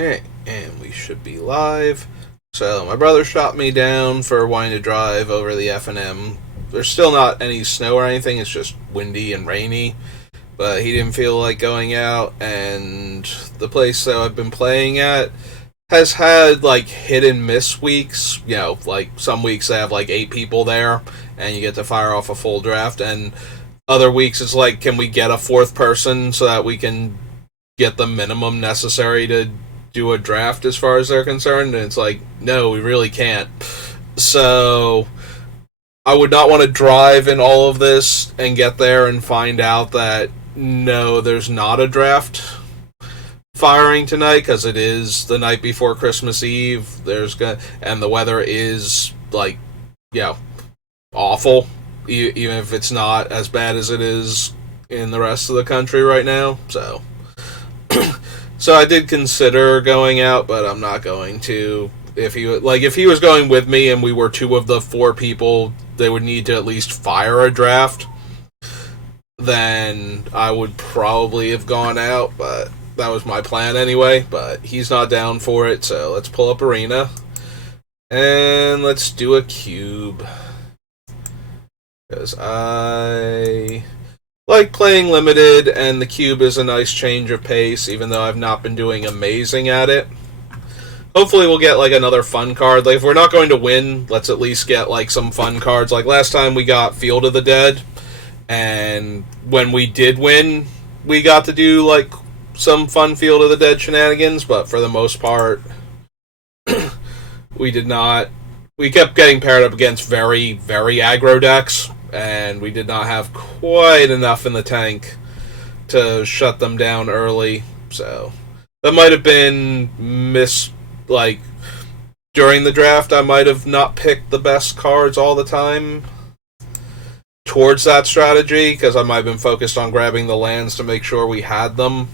Alright, and we should be live. So, my brother shot me down for wanting to drive over the F&M. There's still not any snow or anything, it's just windy and rainy. But he didn't feel like going out, and the place that I've been playing at has had, like, hit and miss weeks. You know, like, some weeks they have, like, 8 people there, and you get to fire off a full draft, and other weeks it's like, can we get a 4th person so that we can get the minimum necessary to do a draft as far as they're concerned, and it's like, no, we really can't. So I would not want to drive in all of this and get there and find out that no, there's not a draft firing tonight because it is the night before Christmas Eve. And the weather is like, yeah, awful, even if it's not as bad as it is in the rest of the country right now. So I did consider going out, but I'm not going to. If he was going with me and we were 2 of the 4 people, they would need to at least fire a draft. Then I would probably have gone out, but that was my plan anyway. But he's not down for it, so let's pull up Arena and let's do a cube because I like playing limited, and the cube is a nice change of pace, even though I've not been doing amazing at it. Hopefully we'll get like another fun card. Like if we're not going to win, let's at least get like some fun cards. Like last time we got Field of the Dead, and when we did win, we got to do like some fun Field of the Dead shenanigans, but for the most part, we did not. We kept getting paired up against very, very aggro decks, and we did not have quite enough in the tank to shut them down early. So that might have been like during the draft I might have not picked the best cards all the time towards that strategy, because I might have been focused on grabbing the lands to make sure we had them.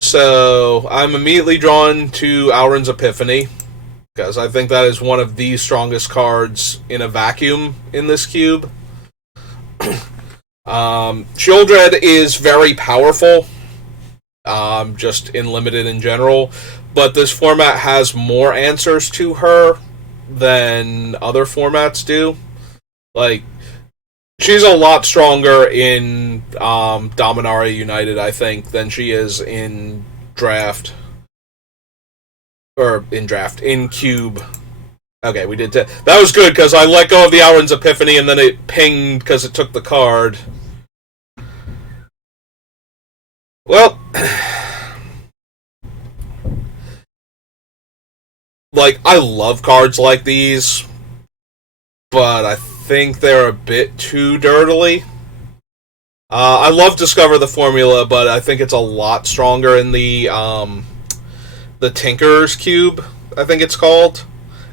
So I'm immediately drawn to Alrund's Epiphany, because I think that is one of the strongest cards in a vacuum in this cube. Sheoldred is very powerful, just in limited in general, but this format has more answers to her than other formats do. Like, she's a lot stronger in Dominaria United, I think, than she is in Draft. In Cube. Okay, we did that was good, because I let go of the Alrund's Epiphany, and then it pinged because it took the card. Well, like, I love cards like these, but I think they're a bit too dirtily. I love Discover the Formula, but I think it's a lot stronger in the Tinker's Cube, I think it's called,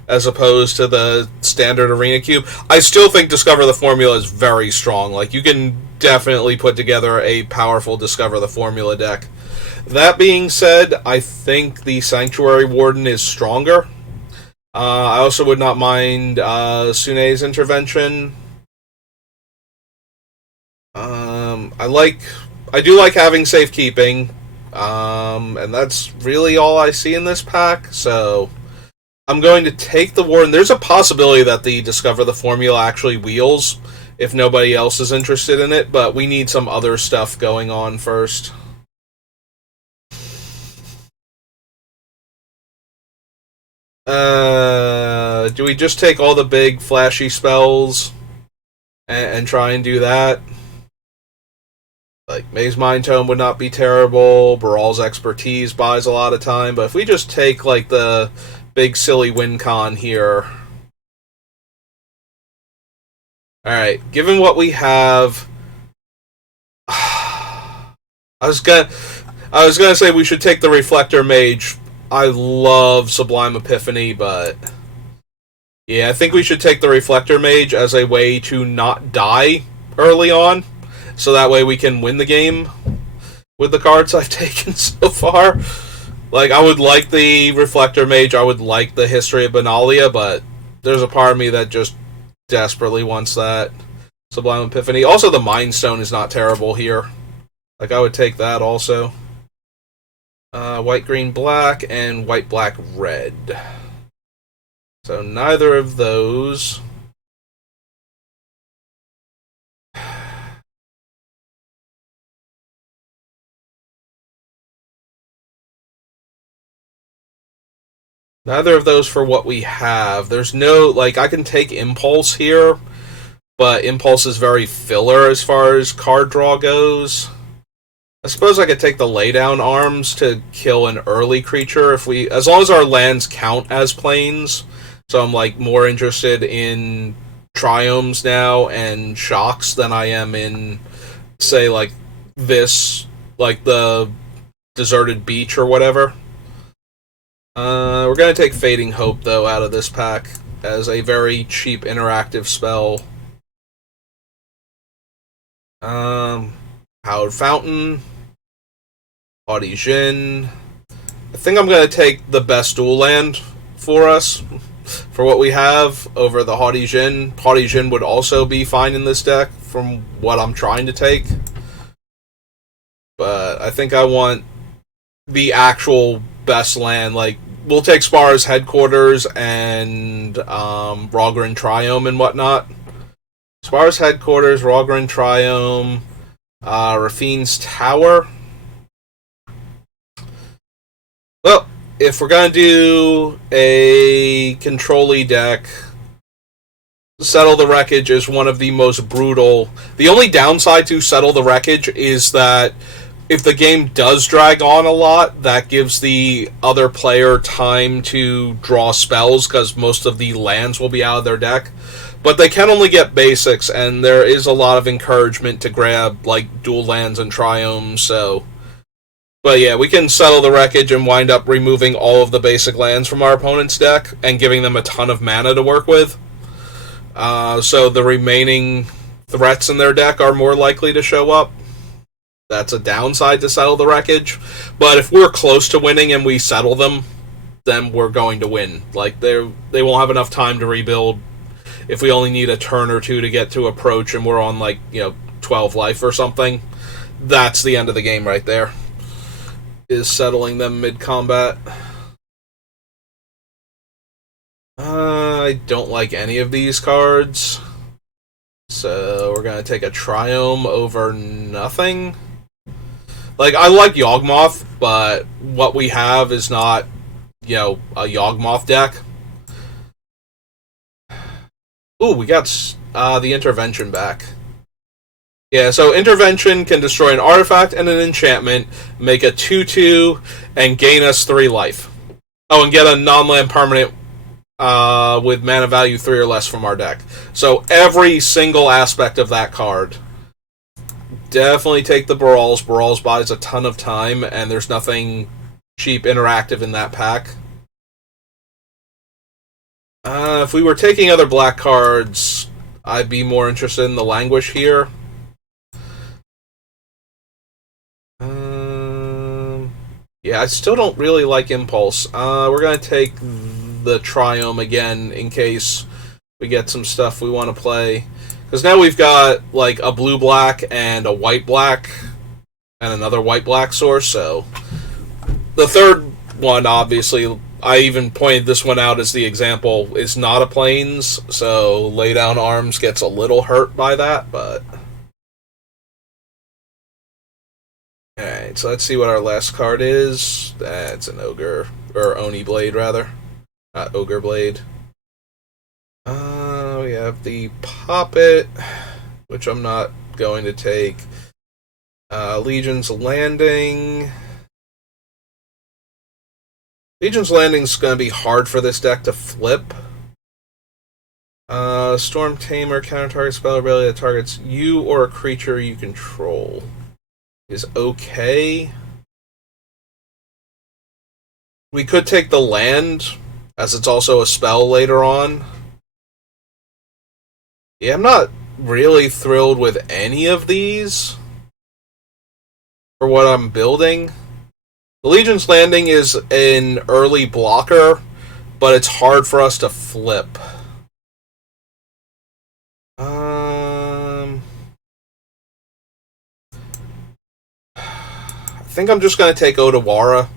as opposed to the standard Arena Cube. I still think Discover the Formula is very strong. Like, you can definitely put together a powerful Discover the Formula deck. That being said, I think the Sanctuary Warden is stronger. I also would not mind Sune's Intervention. I do like having safekeeping. And that's really all I see in this pack, so I'm going to take the Warden. There's a possibility that the Discover the Formula actually wheels if nobody else is interested in it, but we need some other stuff going on first. Do we just take all the big flashy spells and try and do that? Like, Maze Mind Tome would not be terrible. Baral's Expertise buys a lot of time. But if we just take, like, the big silly win con here. Alright, given what we have... I was gonna say we should take the Reflector Mage. I love Sublime Epiphany, but... yeah, I think we should take the Reflector Mage as a way to not die early on, so that way we can win the game with the cards I've taken so far. Like, I would like the Reflector Mage, I would like the History of Benalia, but there's a part of me that just desperately wants that Sublime Epiphany. Also, the Mind Stone is not terrible here. Like, I would take that also. white, green, black, and white, black, red. So neither of those. Neither of those for what we have. There's no, like, I can take Impulse here, but Impulse is very filler as far as card draw goes. I suppose I could take the Laydown Arms to kill an early creature if we, as long as our lands count as plains. So I'm like more interested in Triomes now and Shocks than I am in, say, like this, like the Deserted Beach or whatever. We're gonna take Fading Hope though out of this pack as a very cheap interactive spell. Hallowed Fountain, Haughty Djinn. I think I'm gonna take the best dual land for us for what we have over the Haughty Djinn. Haughty Djinn would also be fine in this deck from what I'm trying to take. But I think I want the actual best land. Like, we'll take Spara's Headquarters and Rogran Triome and whatnot. Spara's Headquarters, Rogran Triome, Rafine's Tower. Well, if we're going to do a control-y deck, Settle the Wreckage is one of the most brutal. The only downside to Settle the Wreckage is that if the game does drag on a lot, that gives the other player time to draw spells because most of the lands will be out of their deck. But they can only get basics, and there is a lot of encouragement to grab like dual lands and triomes, so... But yeah, we can Settle the Wreckage and wind up removing all of the basic lands from our opponent's deck and giving them a ton of mana to work with. So the remaining threats in their deck are more likely to show up. That's a downside to Settle the Wreckage. But if we're close to winning and we settle them, then we're going to win. Like, they won't have enough time to rebuild if we only need a turn or two to get to approach and we're on, like, 12 life or something. That's the end of the game right there. Is settling them mid-combat. I don't like any of these cards. So we're going to take a Triome over nothing. Like, I like Yawgmoth, but what we have is not, a Yawgmoth deck. Ooh, we got the Intervention back. Yeah, so Intervention can destroy an artifact and an enchantment, make a 2/2, and gain us 3 life. Oh, and get a non-land permanent with mana value 3 or less from our deck. So every single aspect of that card. Definitely take the Brawls. Brawls buys a ton of time, and there's nothing cheap interactive in that pack. If we were taking other black cards, I'd be more interested in the Languish here. Yeah, I still don't really like Impulse. We're going to take the Triome again in case we get some stuff we want to play. Because now we've got, like, a blue-black and a white-black and another white-black source, so... The third one, obviously, I even pointed this one out as the example, is not a Plains, so Laydown Arms gets a little hurt by that, but... Alright, so let's see what our last card is. That's an Ogre, or Oni Blade, rather. Not Ogre Blade. We have the Poppet, which I'm not going to take. Legion's Landing. Legion's Landing's going to be hard for this deck to flip. Storm Tamer, counter target spell ability that targets you or a creature you control. Is okay. We could take the land, as it's also a spell later on. Yeah, I'm not really thrilled with any of these for what I'm building. The Legion's Landing is an early blocker, but it's hard for us to flip. I think I'm just going to take Otawara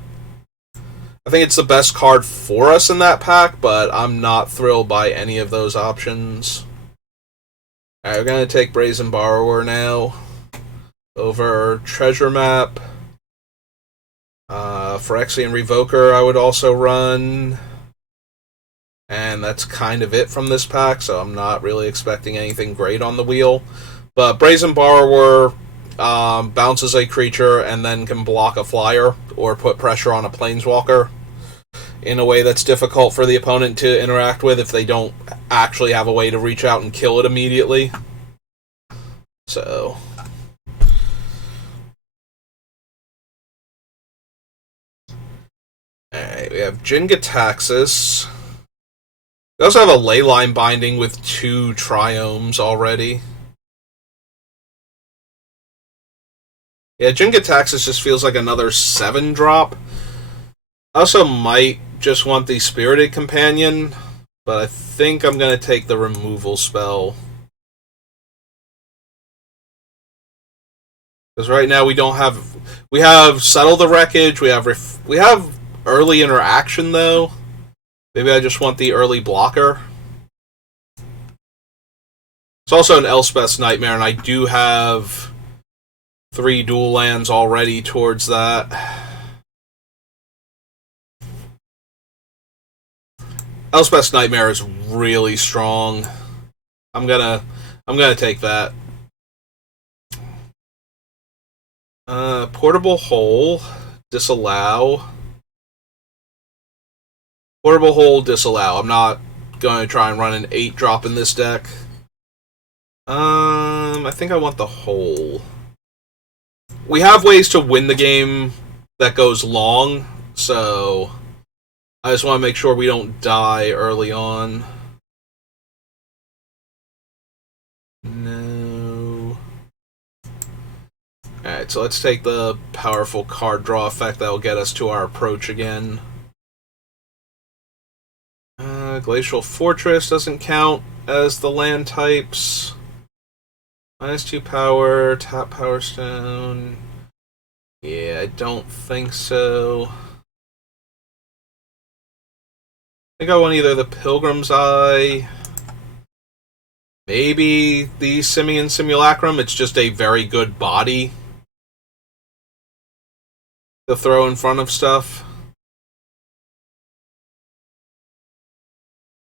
I think it's the best card for us in that pack, but I'm not thrilled by any of those options. Alright, we're going to take Brazen Borrower now over Treasure Map. Phyrexian Revoker I would also run. And that's kind of it from this pack, so I'm not really expecting anything great on the wheel. But Brazen Borrower bounces a creature and then can block a flyer or put pressure on a planeswalker in a way that's difficult for the opponent to interact with if they don't actually have a way to reach out and kill it immediately. So alright, we have Jin-Gitaxias. We also have a Leyline Binding with 2 Triomes already. Yeah, Jin-Gitaxias just feels like another 7-drop. I also might just want the Spirited Companion, but I think I'm going to take the removal spell. Because right now we don't have... We have Settle the Wreckage, we have early interaction, though. Maybe I just want the early blocker. It's also an Elspeth's Nightmare, and I do have 3 dual lands already towards that. Elspeth's Nightmare is really strong. I'm gonna take that. Portable Hole, disallow. Portable Hole, disallow. I'm not going to try and run an 8-drop in this deck. I think I want the Hole. We have ways to win the game that goes long, so I just want to make sure we don't die early on. No. Alright, so let's take the powerful card draw effect that will get us to our approach again. Glacial Fortress doesn't count as the land types. -2 power, tap Power Stone. Yeah, I don't think so. I think I want either the Pilgrim's Eye, maybe the Simian Simulacrum. It's just a very good body to throw in front of stuff.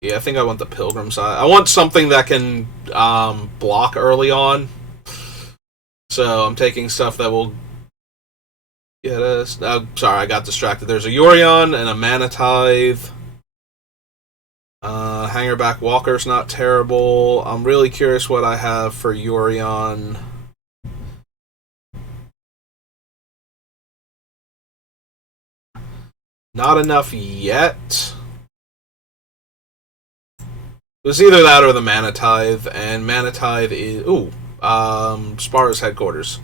Yeah, I think I want the Pilgrim's Eye. I want something that can block early on. So I'm taking stuff that will get us... Oh, sorry, I got distracted. There's a Yorion and a Mana Tithe. Hangerback Walker's not terrible. I'm really curious what I have for Yorion. Not enough yet. It was either that or the Mana Tithe, and Mana Tithe is... Ooh, Spara's Headquarters.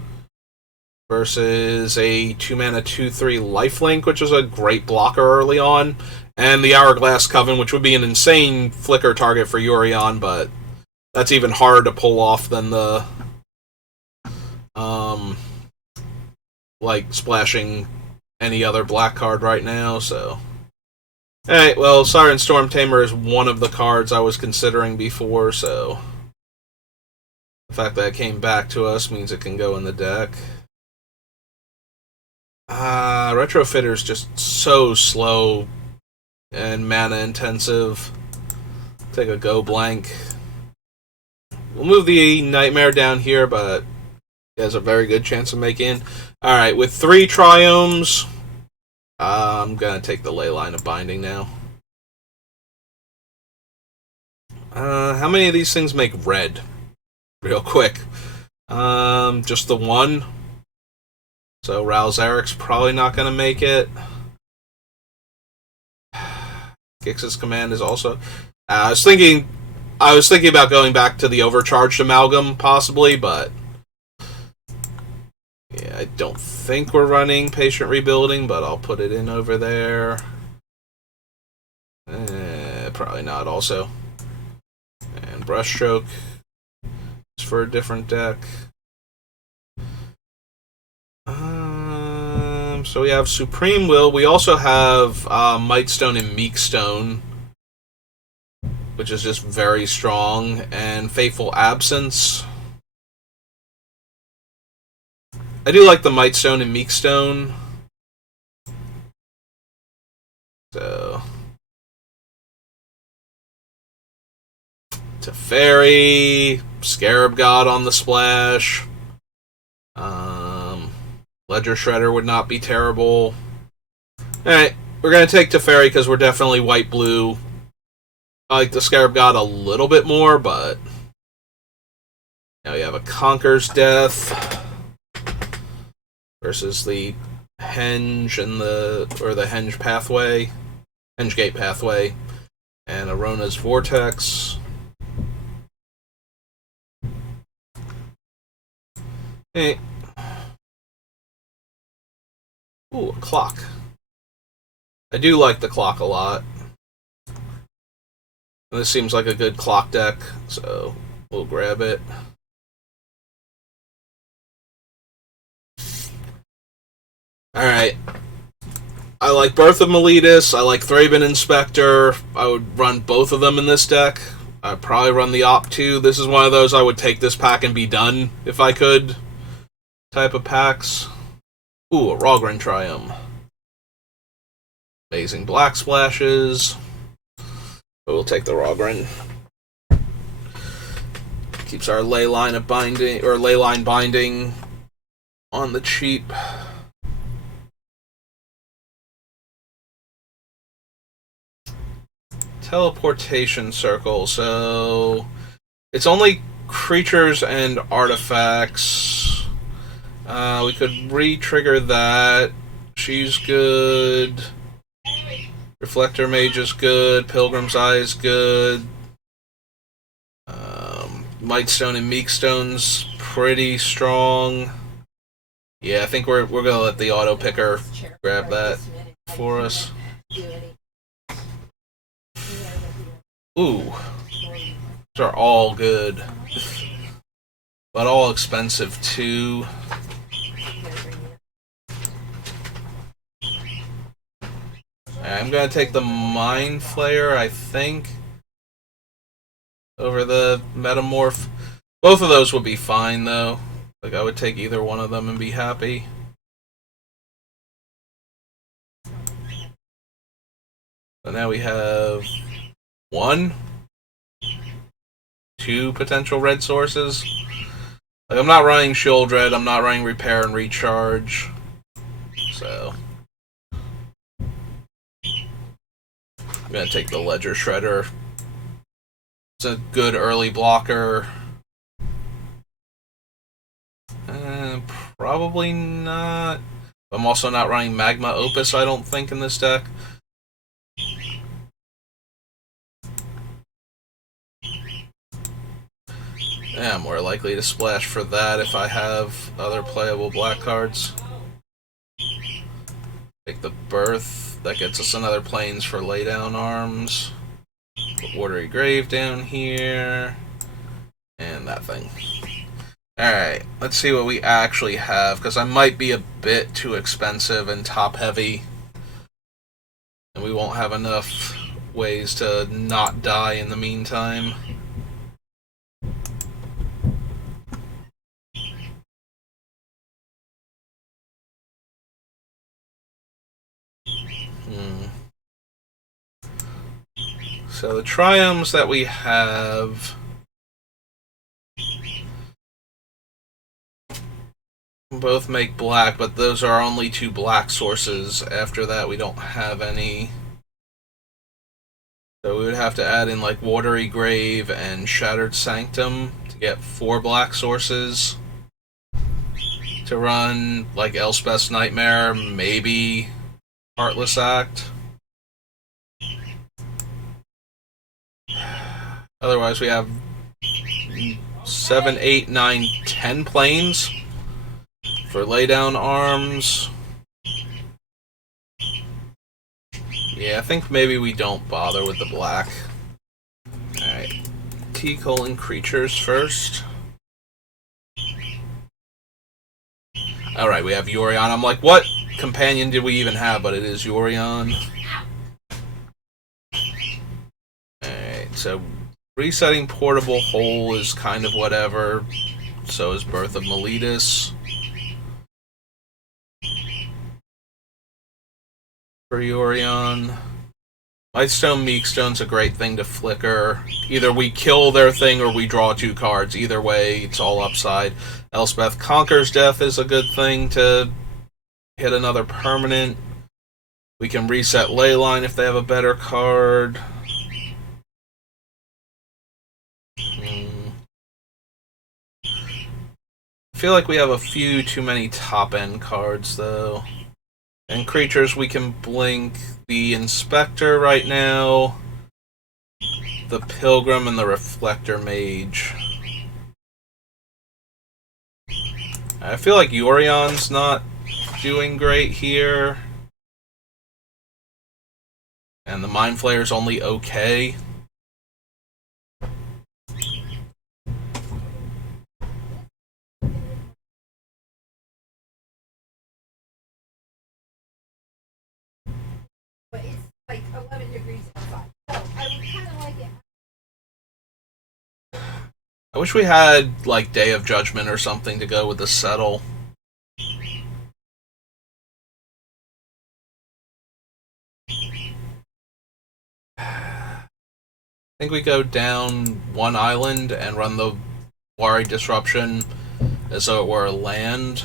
Versus a 2-mana 2/3 Lifelink, which is a great blocker early on. And the Hourglass Coven, which would be an insane flicker target for Yorion, but that's even harder to pull off than the... like, splashing any other black card right now, so... Alright, well, Siren Storm Tamer is one of the cards I was considering before, so... The fact that it came back to us means it can go in the deck. Retrofitter's just so slow and mana intensive. Take a go blank. We'll move the Nightmare down here, but he has a very good chance of making. Alright, with 3 Triomes, I'm gonna take the Leyline of Binding now. How many of these things make red? Real quick. Just the one. So Ral Zarek's probably not gonna make it. Gix's Command is also... I was thinking about going back to the Overcharged Amalgam, possibly, but... Yeah, I don't think we're running Patient Rebuilding, but I'll put it in over there. Probably not, also. And Brushstroke is for a different deck. I'm So we have Supreme Will. We also have Mightstone and Meekstone, which is just very strong, and Fateful Absence. I do like the Mightstone and Meekstone. So Teferi, Scarab God on the splash. Ledger Shredder would not be terrible. Alright, we're going to take Teferi because we're definitely white-blue. I like the Scarab God a little bit more, but... Now we have a Conquer's Death versus the Henge and the Henge Pathway, Henge Gate Pathway, and Arona's Vortex. Hey. Ooh, a clock. I do like the clock a lot. And this seems like a good clock deck, so we'll grab it. Alright. I like Birth of Meletus, I like Thraben Inspector. I would run both of them in this deck. I'd probably run the Op 2. This is one of those I would take this pack and be done, if I could, type of packs. Ooh, a Rogren Triumph. Amazing Black Splashes. But we'll take the Rogren. Keeps our Leyline binding on the cheap. Teleportation Circle, so it's only creatures and artifacts. We could re-trigger that. She's good. Reflector Mage is good. Pilgrim's Eye is good. Mightstone and Meekstone's pretty strong. Yeah, I think we're gonna let the auto picker grab that for us. Ooh, these are all good, but all expensive too. I'm gonna take the Mind Flayer, I think, over the Metamorph. Both of those would be fine though. Like, I would take either one of them and be happy. So now we have 2 potential red sources. Like, I'm not running Sheoldred, I'm not running Repair and Recharge. So I'm gonna take the Ledger Shredder. It's a good early blocker. Probably not. I'm also not running Magma Opus, I don't think, in this deck. Yeah, I'm more likely to splash for that if I have other playable black cards. Take the Birth. That gets us another Plains for Laydown Arms. Put Watery Grave down here. And that thing. Alright, let's see what we actually have, because I might be a bit too expensive and top-heavy. And we won't have enough ways to not die in the meantime. So the Triumphs that we have... both make black, but those are only 2 black sources. After that, we don't have any. So we would have to add in, like, Watery Grave and Shattered Sanctum to get 4 black sources. To run, like, Elspeth's Nightmare, maybe Heartless Act. Otherwise, we have 7, 8, 9, 10 Plains for Laydown Arms. Yeah, I think maybe we don't bother with the black. Alright. T-colon creatures first. Alright, we have Yorion. I'm like, what? companion did we even have, but it is Yorion. Alright, so resetting Portable Hole is kind of whatever. So is Birth of Meletus. For Yorion. Mightstone, Meekstone's a great thing to flicker. Either we kill their thing or we draw 2 cards. Either way, it's all upside. Elspeth Conquers Death is a good thing to hit another permanent. We can reset Leyline if they have a better card. I feel like we have a few too many top-end cards, though. And creatures, we can blink the Inspector right now, the Pilgrim, and the Reflector Mage. I feel like Yorion's not doing great here. And the Mind Flayer's only okay. But it's like 11 degrees outside. So I would kind of like it. I wish we had, like, Day of Judgment or something to go with the Settle. I think we go down 1 island and run the Wari Disruption as though it were a land.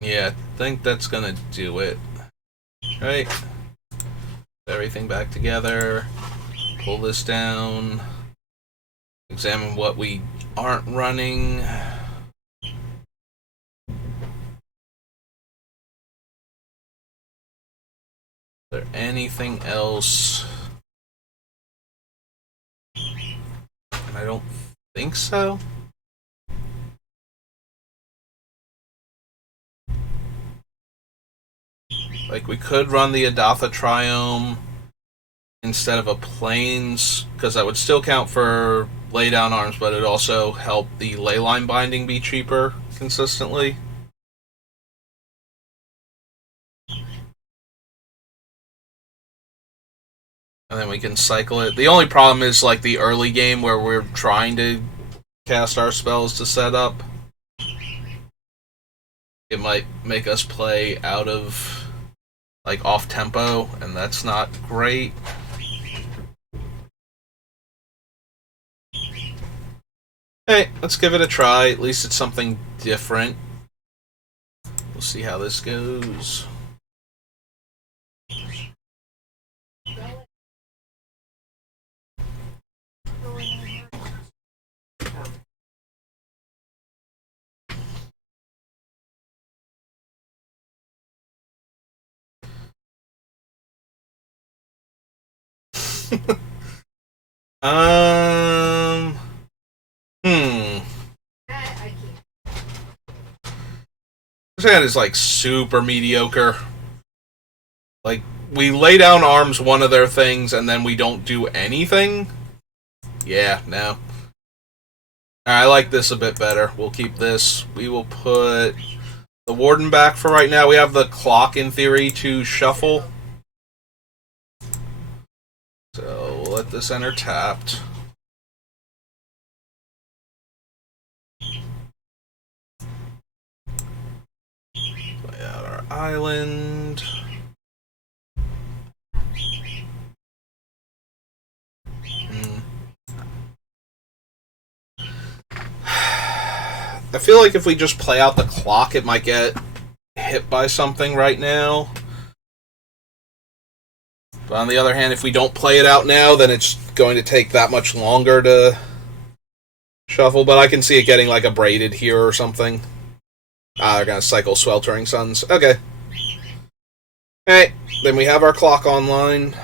Yeah, I think that's gonna do it. Right? Put everything back together. Pull this down. Examine what we aren't running. Is there anything else? I don't think so. Like, we could run the Adatha Triome instead of a Plains, because that would still count for laydown arms, but it would also help the Leyline binding be cheaper consistently. And then we can cycle it. The only problem is, like, the early game where we're trying to cast our spells to set up. It might make us play out of, like, off tempo, and that's not great. Hey, let's give it a try. At least it's something different. We'll see how this goes. This hand is, like, super mediocre. Like, we lay down arms one of their things and then we don't do anything? Yeah, no. I like this a bit better. We'll keep this. We will put the Warden back for right now. We have the clock, in theory, to shuffle. So we'll let this enter tapped. Play out our island. I feel like if we just play out the clock, it might get hit by something right now. But on the other hand, if we don't play it out now, then it's going to take that much longer to shuffle. But I can see it getting, like, a braided here or something. Ah, they're going to cycle Sweltering Suns. Okay. Alright, then we have our clock online.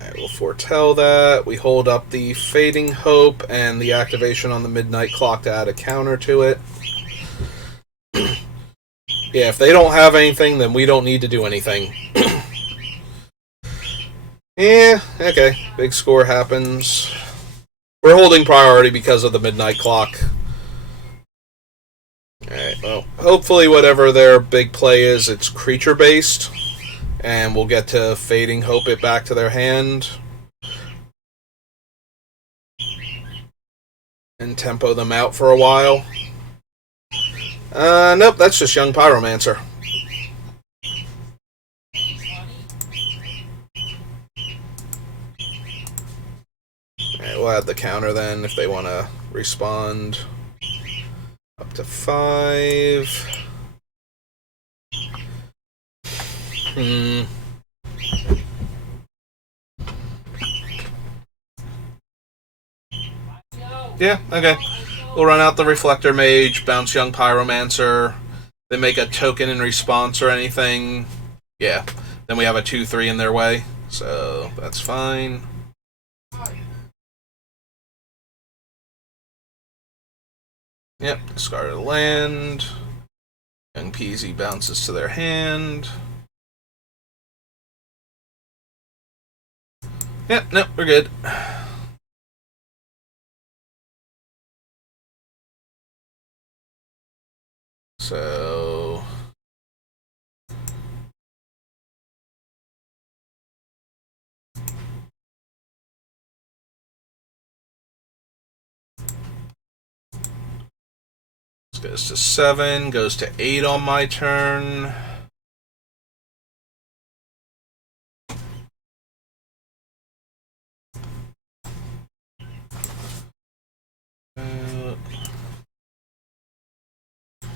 Alright, we'll foretell that. We hold up the Fading Hope and the activation on the Midnight Clock to add a counter to it. Yeah, if they don't have anything, then we don't need to do anything. Yeah, okay. Big score happens. We're holding priority because of the midnight clock. Alright, well, hopefully whatever their big play is, it's creature-based. And we'll get to Fading Hope it back to their hand. And tempo them out for a while. Nope, that's just Young Pyromancer. Alright, we'll add the counter then if they want to respond. Up to 5. Yeah, okay. We'll run out the Reflector Mage, bounce Young Pyromancer. They make a token in response or anything. Yeah, then we have a 2-3 in their way, so that's fine. Yep, discarded a land. Young Peasy bounces to their hand. Yep, nope, we're good. So... this goes to 7, goes to 8 on my turn.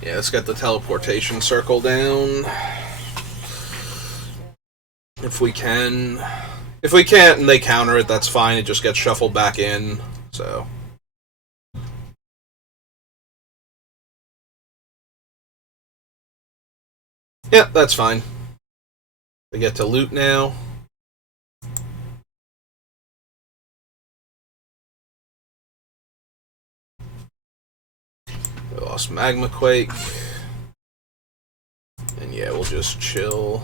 Yeah, let's get the teleportation circle down. If we can. If we can't and they counter it, that's fine. It just gets shuffled back in. So. Yeah, that's fine. They get to loot now. We lost Magma Quake. And yeah, we'll just chill.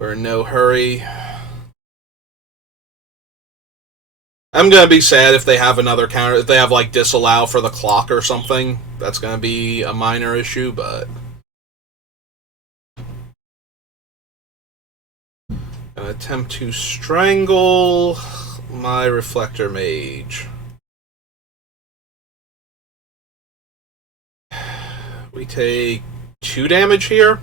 We're in no hurry. I'm gonna be sad if they have another counter. If they have like disallow for the clock or something. That's gonna be a minor issue, but... Gonna attempt to strangle my Reflector Mage. We take 2 damage here.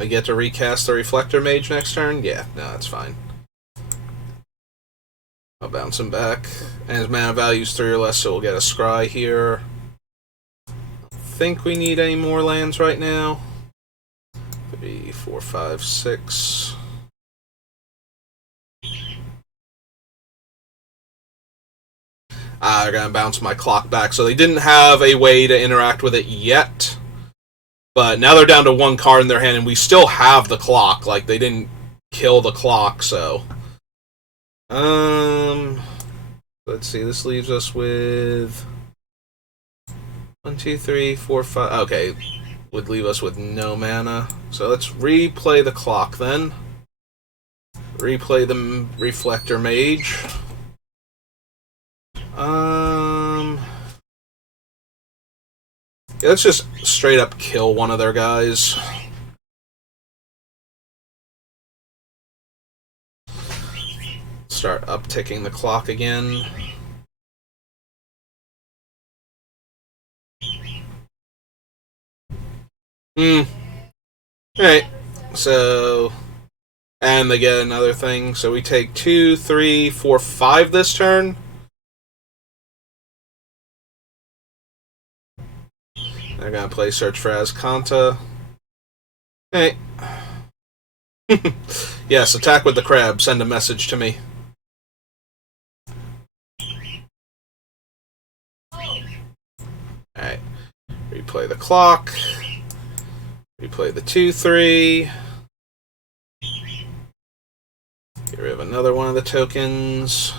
I get to recast the Reflector Mage next turn? Yeah, no, that's fine. I'll bounce him back. And his mana value's 3 or less, so we'll get a Scry here. I don't think we need any more lands right now. 3, 4, 5, 6. They're going to bounce my clock back. So they didn't have a way to interact with it yet. But now they're down to 1 card in their hand, and we still have the clock. Like, they didn't kill the clock, so... Let's see, this leaves us with... 1, 2, 3, 4, 5... Okay, would leave us with no mana. So let's replay the clock, then. Replay the Reflector Mage. Yeah, let's just straight up kill one of their guys. Start upticking the clock again. Alright, so... And they get another thing. So we take 2, 3, 4, 5 this turn. They're gonna play Search for Azcanta. Hey. Yes, attack with the crab. Send a message to me. Alright. Replay the clock. Replay the 2, 3. Get rid of another one of the tokens.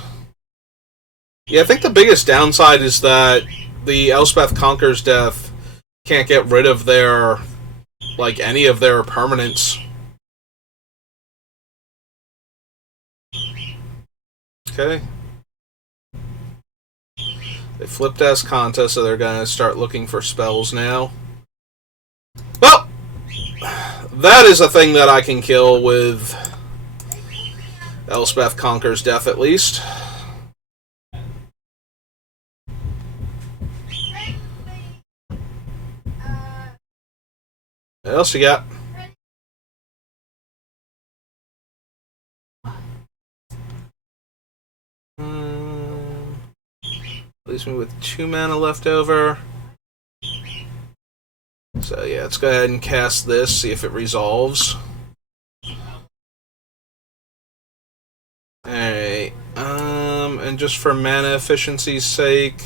Yeah, I think the biggest downside is that the Elspeth Conquers Death can't get rid of their like any of their permanents. Okay. They flipped Ascanta, so they're gonna start looking for spells now. Well, that is a thing that I can kill with Elspeth Conquers Death, at least. What else you got? Leaves me with 2 mana left over. So yeah, let's go ahead and cast this, see if it resolves. Alright, and just for mana efficiency's sake,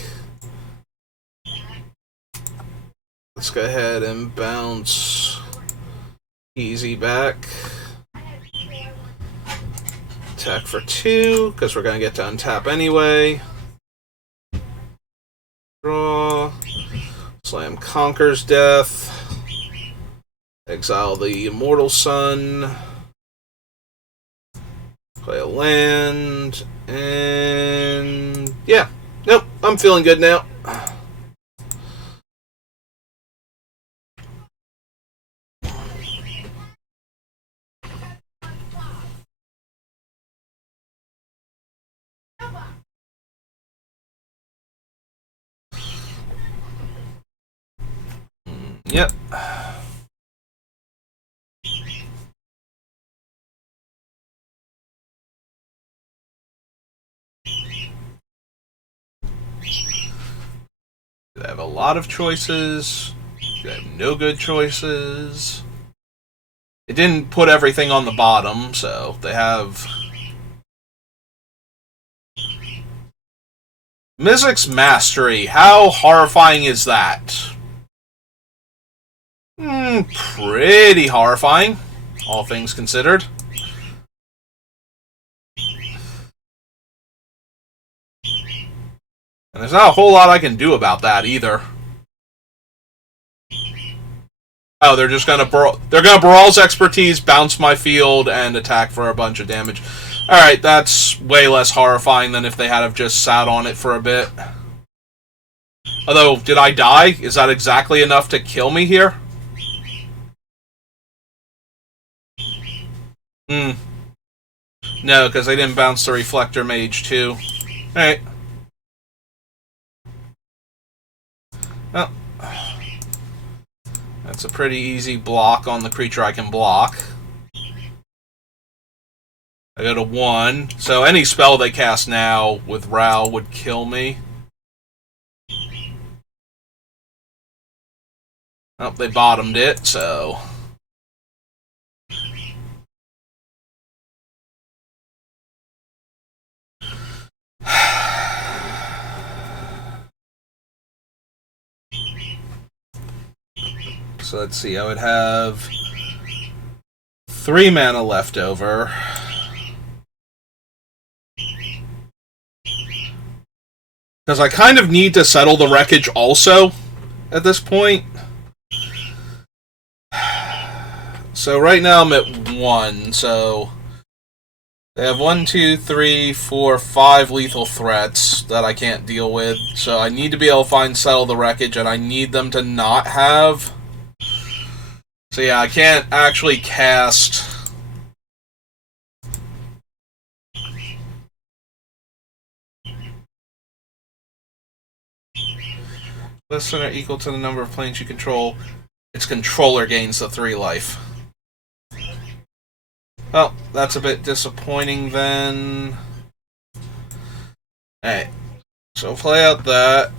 let's go ahead and bounce Easy back. Attack for 2, because we're going to get to untap anyway. Draw. Slam Conquers Death. Exile the Immortal Sun. Play a land. And yeah. Nope, I'm feeling good now. Yep. They have a lot of choices. They have no good choices. It didn't put everything on the bottom, so they have Mizzix's Mastery. How horrifying is that? Pretty horrifying, all things considered. And there's not a whole lot I can do about that either. Oh, they're just gonna Brawl's Expertise, bounce my field, and attack for a bunch of damage. Alright, that's way less horrifying than if they had have just sat on it for a bit. Although, did I die? Is that exactly enough to kill me here? No, because they didn't bounce the Reflector Mage too. Alright. Well, that's a pretty easy block on the creature I can block. I go to 1, so any spell they cast now with Ral would kill me. Oh, they bottomed it, so... So let's see, I would have 3 mana left over. Because I kind of need to settle the wreckage also at this point. So right now I'm at 1, so they have 1, 2, 3, 4, 5 lethal threats that I can't deal with. So I need to be able to find settle the wreckage, and I need them to not have... So yeah, I can't actually cast... Less than or equal to the number of planes you control. Its controller gains the 3 life. Well, that's a bit disappointing then. Alright, so play out that.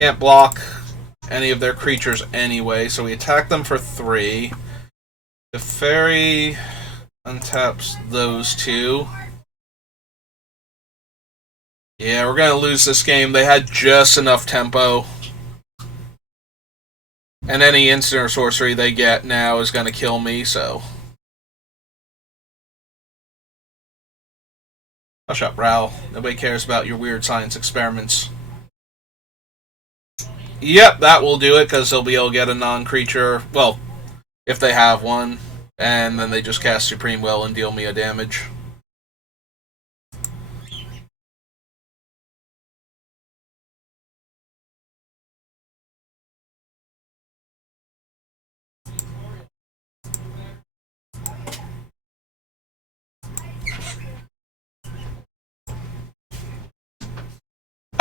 Can't block any of their creatures anyway, so we attack them for 3. The fairy untaps those 2. Yeah, we're gonna lose this game. They had just enough tempo. And any instant or sorcery they get now is gonna kill me, so... Hush up, Ral. Nobody cares about your weird science experiments. Yep, that will do it, because he'll be able to get a non-creature... Well, if they have one, and then they just cast Supreme Will and deal me a damage.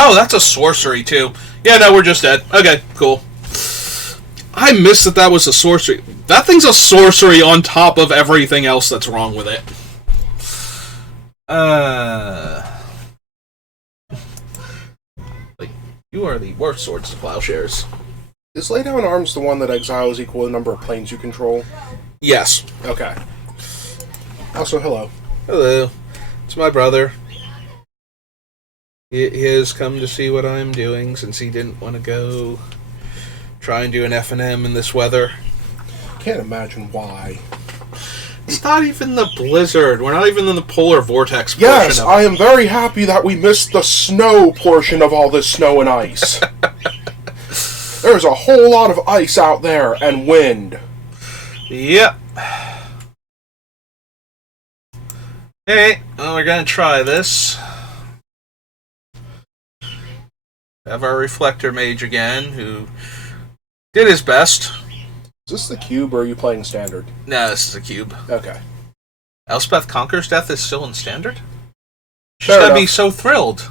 Oh, that's a sorcery, too. Yeah, no, we're just dead. Okay, cool. I missed that was a sorcery. That thing's a sorcery on top of everything else that's wrong with it. Like, you are the worst Swords to Plowshares. Is Lay Down Arms the one that exiles equal the number of planes you control? Yes. Okay. Also, hello. Hello. It's my brother. He has come to see what I'm doing since he didn't want to go try and do an F&M in this weather. Can't imagine why. It's not even the blizzard. We're not even in the polar vortex portion Yes, of I am very happy that we missed the snow portion of all this snow and ice. There's a whole lot of ice out there and wind. Yep. Hey, well, we're gonna try this. Have our Reflector Mage again, who did his best. Is this the cube, or are you playing standard? No, this is a cube. Okay. Elspeth Conquer's Death is still in standard? She's Fair gotta enough. be so thrilled.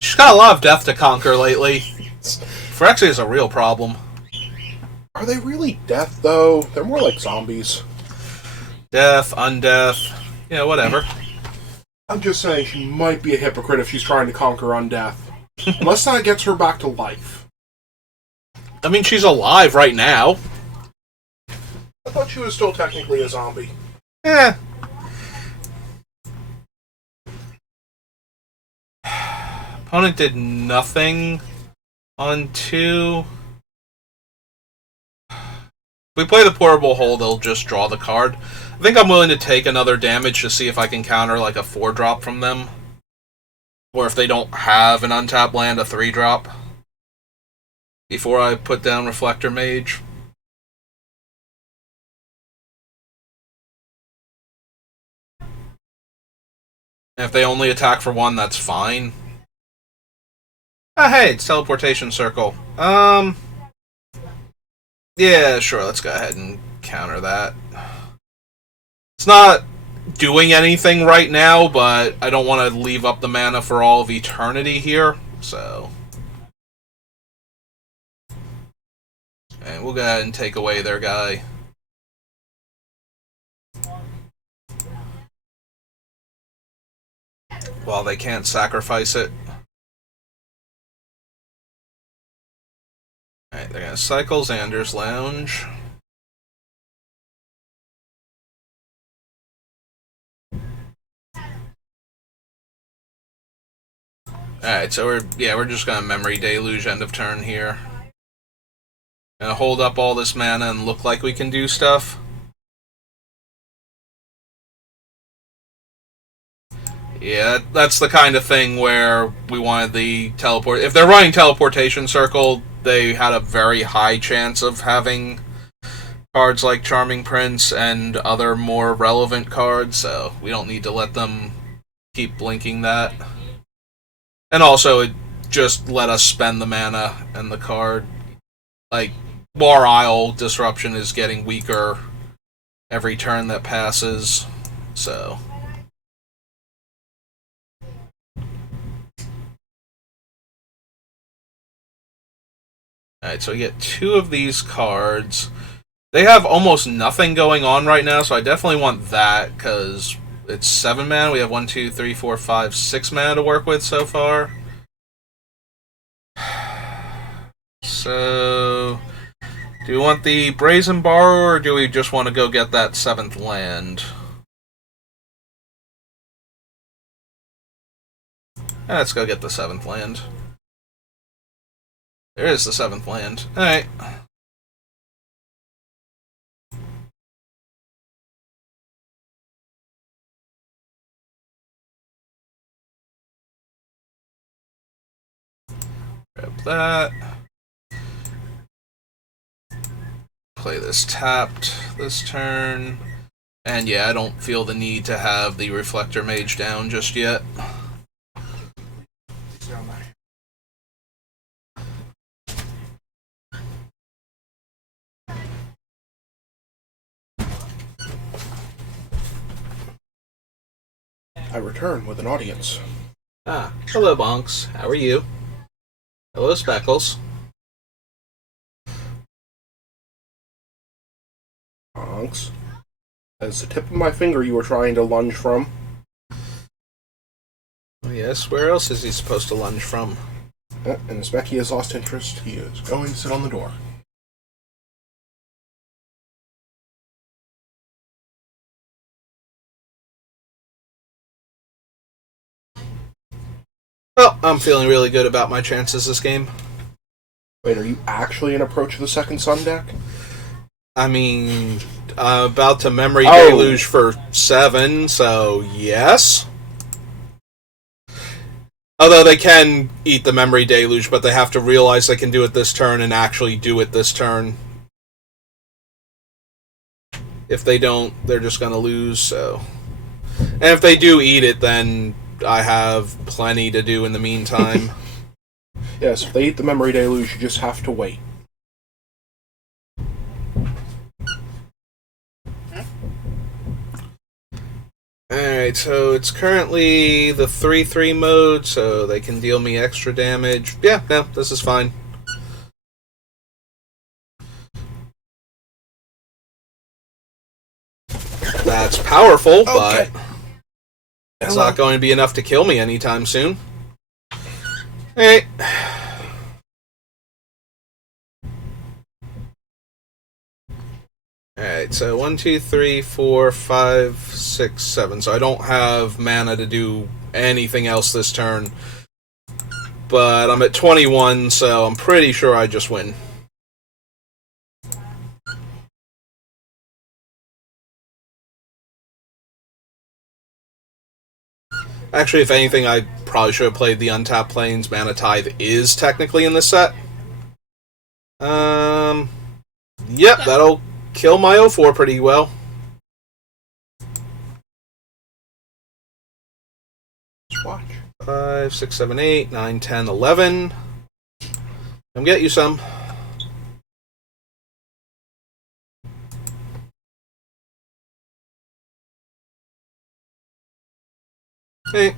She's got a lot of death to conquer lately. Phyrexia is a real problem. Are they really death, though? They're more like zombies. Death, undeath, yeah, whatever. I'm just saying she might be a hypocrite if she's trying to conquer undeath. Unless that gets her back to life. I mean, she's alive right now. I thought she was still technically a zombie. Eh. Opponent did nothing on 2. If we play the Portable Hole, they'll just draw the card. I think I'm willing to take another damage to see if I can counter like a 4-drop from them. Or if they don't have an untapped land, a 3-drop. Before I put down Reflector Mage. And if they only attack for 1, that's fine. Ah, hey, it's Teleportation Circle. Yeah, sure, let's go ahead and counter that. It's not doing anything right now, but I don't want to leave up the mana for all of eternity here, so... And we'll go ahead and take away their guy. While they can't sacrifice it. Alright, they're gonna cycle Xander's Lounge. Alright, so we're just gonna Memory Deluge end of turn here. Gonna hold up all this mana and look like we can do stuff. Yeah, that's the kind of thing where we wanted the teleport. If they're running Teleportation Circle, they had a very high chance of having cards like Charming Prince and other more relevant cards, so we don't need to let them keep blinking that. And also, it just let us spend the mana and the card. Like, War Isle Disruption is getting weaker every turn that passes, so... Alright, so we get 2 of these cards. They have almost nothing going on right now, so I definitely want that, because it's 7 mana. We have 1, 2, 3, 4, 5, 6 mana to work with so far. So, do we want the Brazen Borrower, or do we just want to go get that 7th land? Let's go get the 7th land. There is the 7th land. Alright. Grab that. play this tapped this turn. And yeah, I don't feel the need to have the Reflector Mage down just yet. I return with an audience. Ah, hello Bonks. How are you? Hello Speckles. Bonks. That's the tip of my finger you were trying to lunge from. Yes, where else is he supposed to lunge from? And as Becky has lost interest, he is going to sit on the door. Well, I'm feeling really good about my chances this game. Wait, are you actually in approach of the second sun deck? I mean, about to Memory Oh. Deluge for 7, so yes. Although they can eat the Memory Deluge, but they have to realize they can do it this turn and actually do it this turn. If they don't, they're just going to lose, so... And if they do eat it, then I have plenty to do in the meantime. Yes, if they eat the memory deluge, you just have to wait. Alright, so it's currently the 3-3 mode, so they can deal me extra damage. Yeah, no, this is fine. That's powerful, but it's not going to be enough to kill me anytime soon. Alright. Alright, so 1, 2, 3, 4, 5, 6, 7. So I don't have mana to do anything else this turn. But I'm at 21, so I'm pretty sure I just win. Actually, if anything, I probably should have played the Untapped Plains. Mana Tithe is technically in this set. Yep, that'll kill my 0-4 pretty well. Watch. 5, 6, 7, 8, 9, 10, 11. Come get you some. Hey.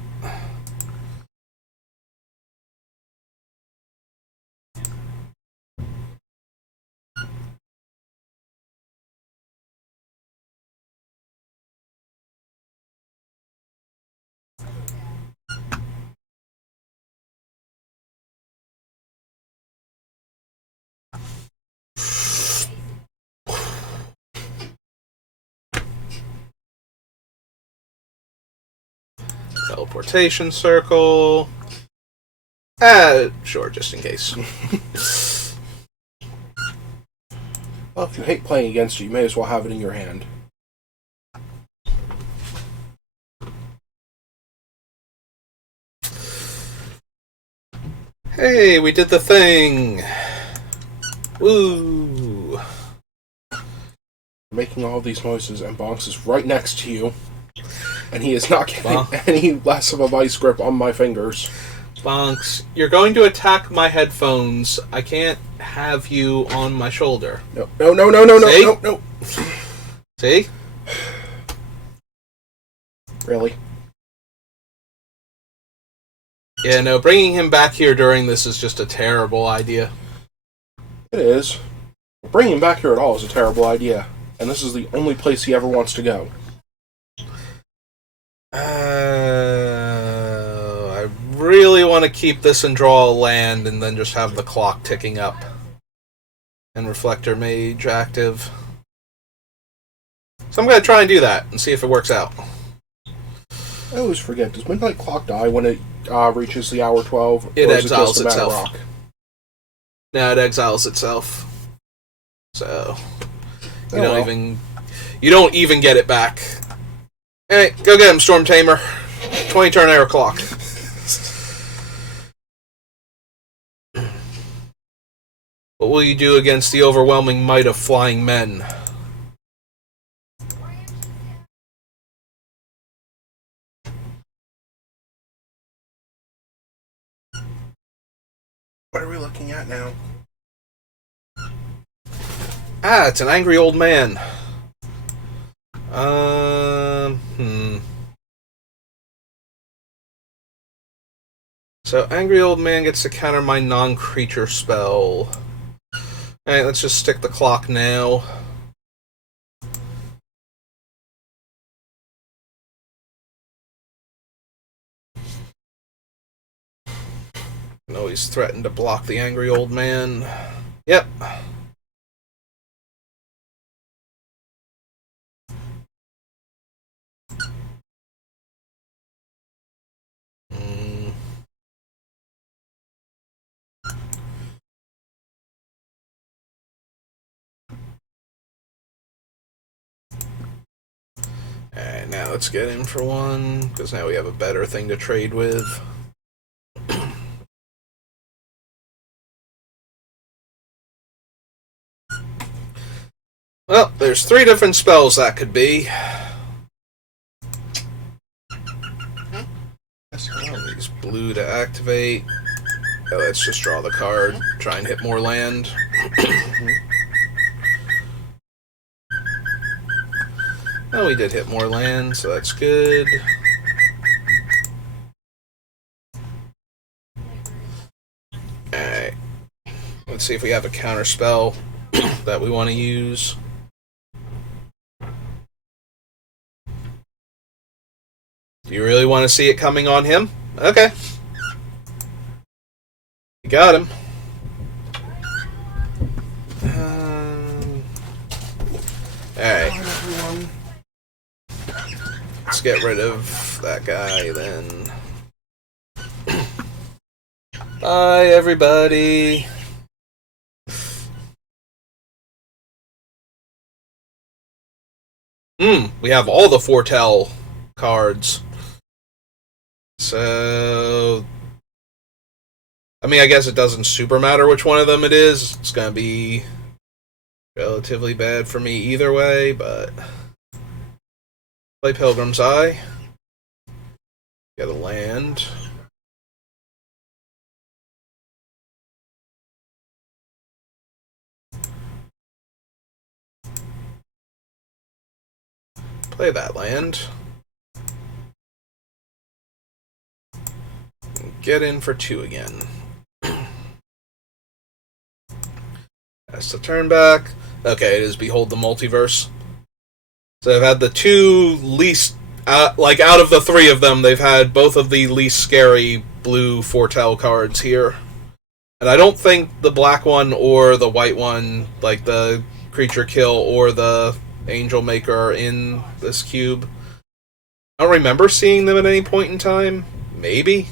Teleportation circle. Sure, just in case. Well, if you hate playing against it, you may as well have it in your hand. Hey, we did the thing! Woo! Making all these noises, and Bonks is right next to you. And he is not getting any less of a vice grip on my fingers. Bonks, you're going to attack my headphones. I can't have you on my shoulder. No, no, no, no, no, See? no, no. See? Really? Yeah, no, bringing him back here during this is just a terrible idea. It is. Bringing him back here at all is a terrible idea. And this is the only place he ever wants to go. I really want to keep this and draw a land and then just have the clock ticking up. And Reflector Mage active. So I'm going to try and do that and see if it works out. I always forget, does Midnight Clock die when it reaches the hour 12? It or is exiles just a itself. Rock? No, it exiles itself. So you Oh, you don't even get it back. Hey, go get him, Storm Tamer. 20 turn error clock. What will you do against the overwhelming might of flying men? What are we looking at now? Ah, it's an angry old man. So, angry old man gets to counter my non-creature spell. Alright, let's just stick the clock now. Can always threaten to block the angry old man. Yep. Alright, now let's get in for one, because now we have a better thing to trade with. Well, there's 3 different spells that could be. I'll use blue to activate. Oh, let's just draw the card. Try and hit more land. Oh, we did hit more land, so that's good. Alright. Let's see if we have a counter spell that we want to use. Do you really want to see it coming on him? Okay. You got him. Alright. Let's get rid of that guy then. Bye, everybody. We have all the foretell cards. So, I mean, I guess it doesn't super matter which one of them it is. It's going to be relatively bad for me either way, but play Pilgrim's Eye. Get a land. Play that land. Get in for 2 again. That's the turn back. Okay, it is Behold the Multiverse. So I've had the 2 least, out of the 3 of them, they've had both of the least scary blue foretell cards here. And I don't think the black one or the white one, like the Creature Kill or the Angel Maker, are in this cube. I don't remember seeing them at any point in time. Maybe.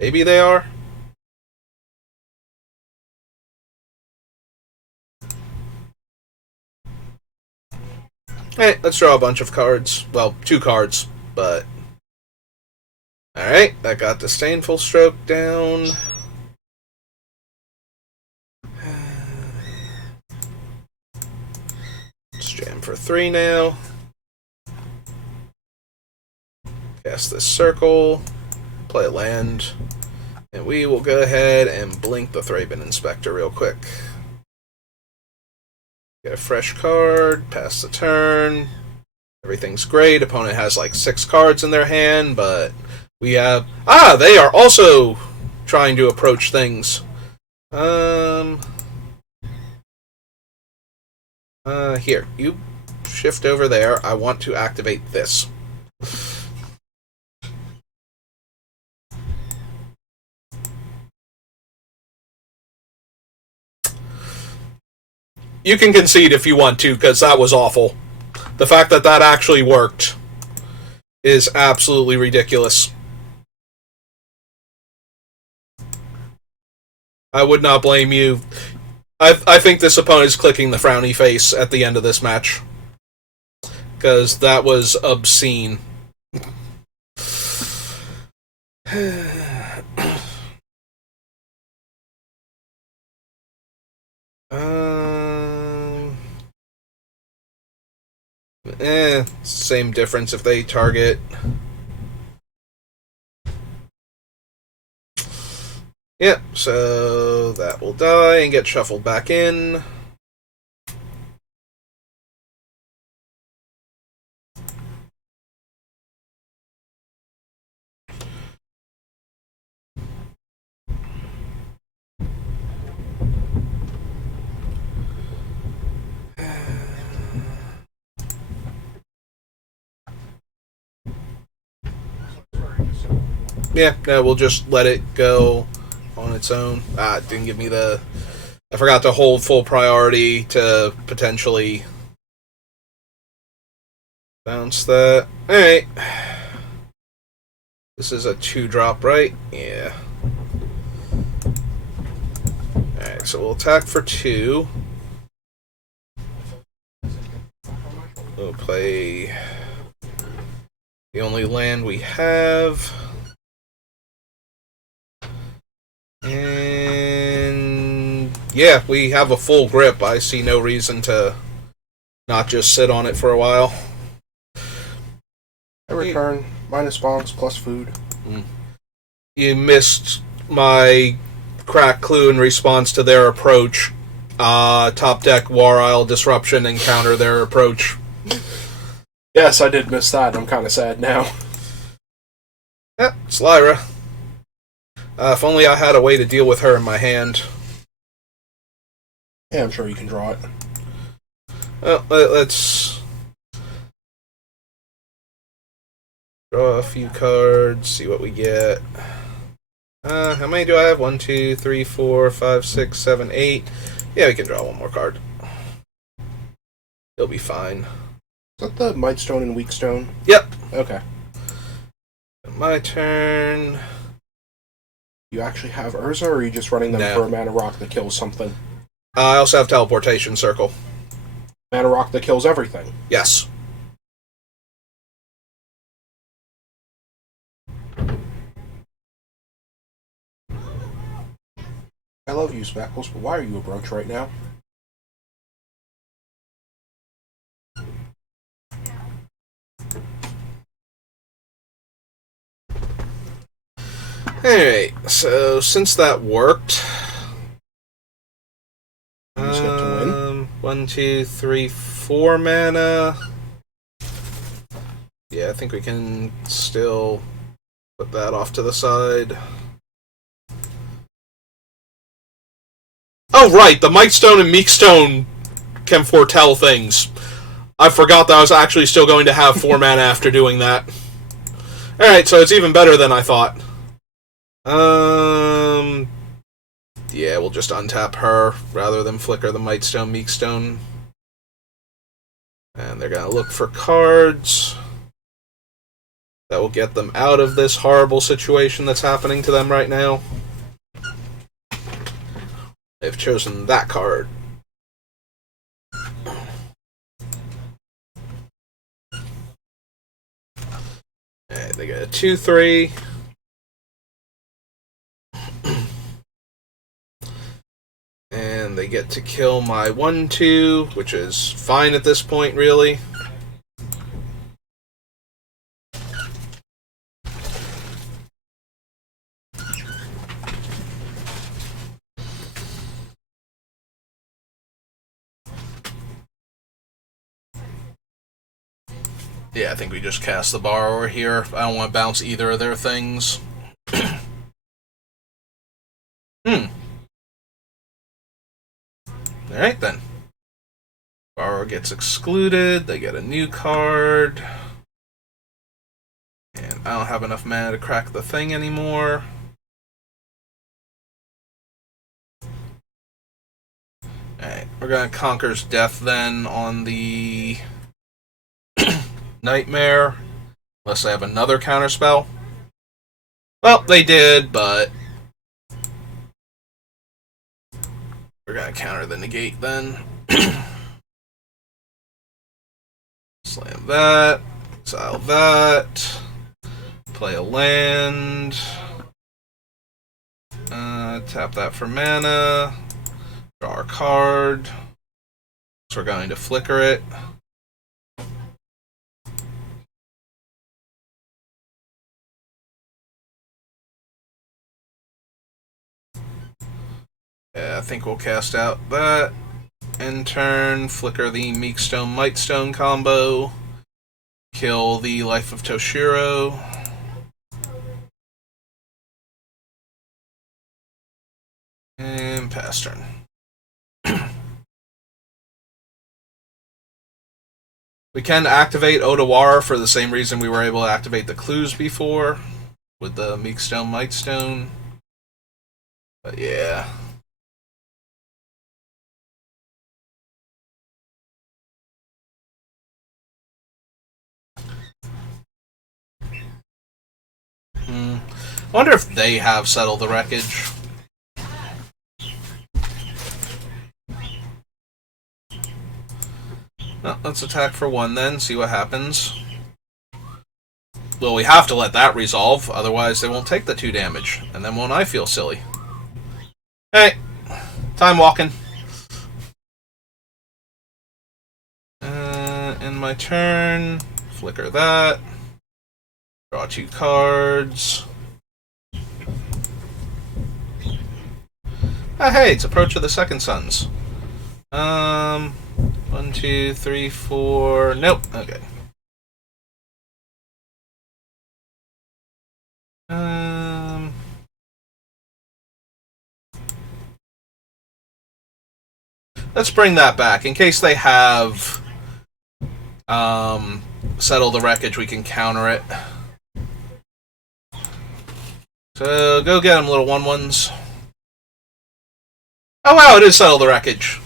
Maybe they are. Alright, let's draw a bunch of cards. Well, 2 cards, but... Alright, that got Disdainful Stroke down. Let's jam for 3 now. Cast this circle. Play a land. And we will go ahead and blink the Thraben Inspector real quick. Get a fresh card, pass the turn. Everything's great. Opponent has like 6 cards in their hand, but we have... Ah, they are also trying to approach things. Here, you shift over there. I want to activate this. You can concede if you want to, because that was awful. The fact that that actually worked is absolutely ridiculous. I would not blame you. I think this opponent is clicking the frowny face at the end of this match. Because that was obscene. Same difference if they target. Yep, so that will die and get shuffled back in. Yeah, no, we'll just let it go on its own. It didn't give me the... I forgot to hold full priority to potentially bounce that. Alright. This is a 2-drop, right? Yeah. Alright, so we'll attack for 2. We'll play the only land we have. And yeah, we have a full grip. I see no reason to not just sit on it for a while. I return minus bonds plus food. You missed my crack clue in response to their approach. Top deck War Isle Disruption and counter their approach. Yes, I did miss that. I'm kind of sad now. Yep, it's Lyra. If only I had a way to deal with her in my hand. Yeah, I'm sure you can draw it. Well, let's draw a few cards, see what we get. How many do I have? 1, 2, 3, 4, 5, 6, 7, 8. Yeah, we can draw one more card. It'll be fine. Is that the Mightstone and Weakstone? Yep. Okay. My turn. You actually have Urza, or are you just running them No. for a mana rock that kills something? I also have Teleportation Circle. Mana rock that kills everything. Yes. I love you, Speckles, but why are you a brunch right now? Alright, so since that worked... You just get to win? 1, 2, 3, 4 mana. Yeah, I think we can still put that off to the side. Oh, right, the Mightstone and Meekstone can foretell things. I forgot that I was actually still going to have 4 mana after doing that. Alright, so it's even better than I thought. Yeah, we'll just untap her rather than flicker the Mightstone, Meekstone. And they're gonna look for cards that will get them out of this horrible situation that's happening to them right now. They've chosen that card. Alright, they get a 2/3. And they get to kill my 1/2, which is fine at this point, really. Yeah, I think we just cast the Borrower here. I don't want to bounce either of their things. Alright then. Borrower gets excluded. They get a new card. And I don't have enough mana to crack the thing anymore. Alright, we're going to Conquer's Death then on the Nightmare. Unless they have another counterspell. Well, they did, but we're going to counter the negate then. Slam that. Exile that. Play a land. Tap that for mana. Draw our card. So we're going to flicker it. Yeah, I think we'll cast out that. In turn, flicker the Meekstone Mightstone combo. Kill the Life of Toshiro. And pass turn. We can activate Odawara for the same reason we were able to activate the clues before with the Meekstone Mightstone. But yeah. I wonder if they have settled the wreckage. Well, let's attack for 1 then, see what happens. Well, we have to let that resolve, otherwise they won't take the 2 damage, and then won't I feel silly? Hey, time walking. In my turn, flicker that. Draw 2 cards. Ah, hey, it's Approach of the Second Sons. 1, 2, 3, 4. Nope. Okay. Let's bring that back in case they have settle the wreckage. We can counter it. So go get them, little 1/1s. Oh wow, it is settle the wreckage.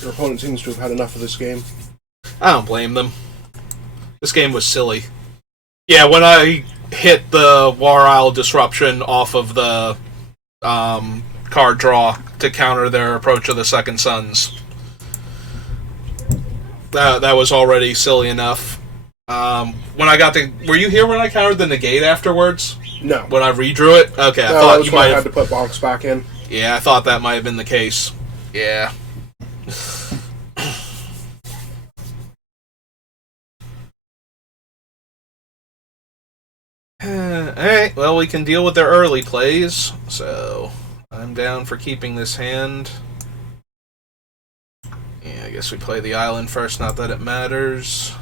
Your opponent seems to have had enough of this game. I don't blame them. This game was silly. Yeah, when I hit the War Isle Disruption off of the card draw to counter their Approach of the Second Sons, that was already silly enough. When I got the... Were you here when I countered the negate afterwards? No. When I redrew it? Okay, I thought you might have... had to put box back in. Yeah, I thought that might have been the case. Yeah. Alright, well, we can deal with their early plays, so I'm down for keeping this hand. Yeah, I guess we play the island first, not that it matters.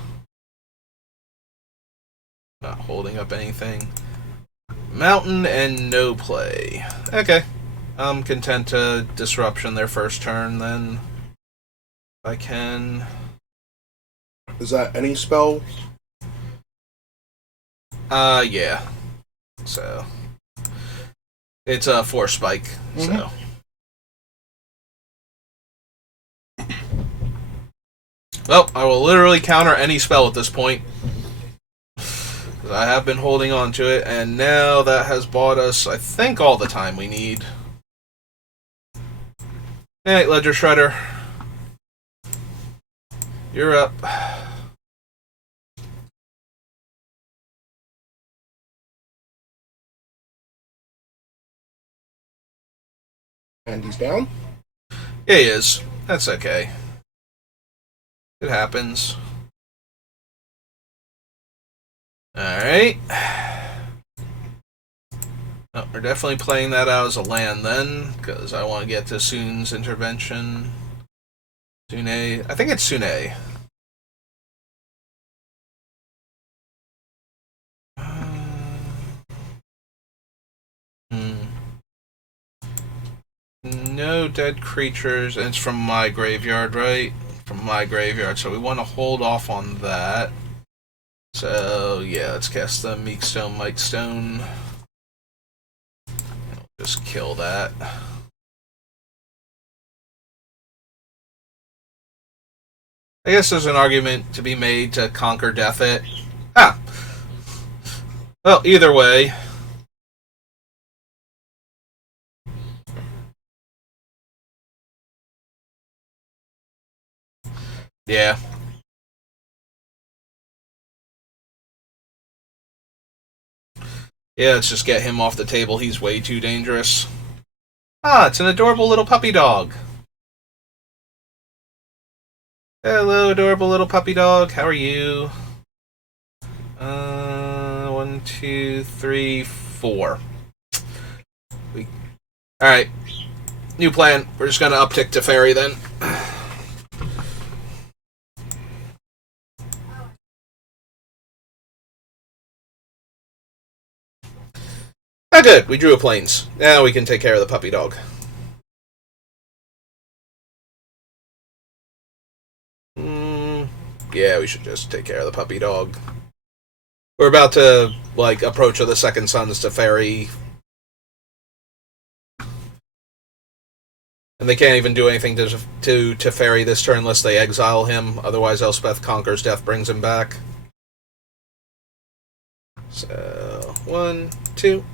Not holding up anything. Mountain and no play. Okay. I'm content to Disruption their first turn, then. If I can. Is that any spell? Yeah. So. It's a Force Spike, so. Well, I will literally counter any spell at this point. I have been holding on to it, and now that has bought us, I think, all the time we need. Alright, Ledger Shredder. You're up. And he's down? Yeah, he is. That's okay. It happens. Alright. Oh, we're definitely playing that out as a land then, because I want to get to Soon's intervention. Sune. I think it's Sune. No dead creatures, and it's from my graveyard, right? From my graveyard, so we want to hold off on that. So, yeah, let's cast the Meekstone Mightstone. Just kill that. I guess there's an argument to be made to conquer Death It. Ah! Well, either way. Yeah. Yeah, let's just get him off the table. He's way too dangerous. Ah, it's an adorable little puppy dog. Hello, adorable little puppy dog. How are you? 1, 2, 3, 4. Alright. New plan. We're just gonna uptick to Fairy then. Ah, good. We drew a plains. Now we can take care of the puppy dog. Yeah, we should just take care of the puppy dog. We're about to, like, approach of the second sons to Fairy. And they can't even do anything to Teferi this turn unless they exile him. Otherwise, Elspeth Conquers Death brings him back. So, 1, 2.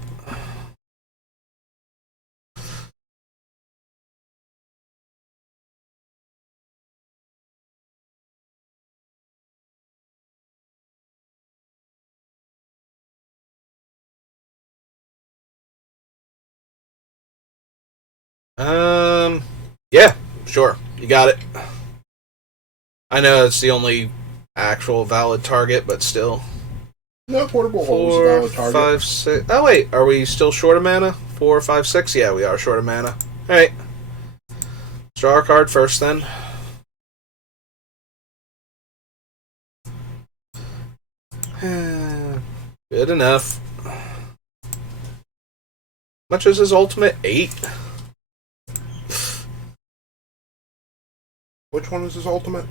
Yeah, sure. You got it. I know it's the only actual valid target, but still. No, Portable Hole is a 4, valid target. 5, 6. Oh, wait. Are we still short of mana? 4, 5, 6? Yeah, we are short of mana. Alright. Let's draw our card first, then. Good enough. Much is his ultimate? 8? Which one is his ultimate?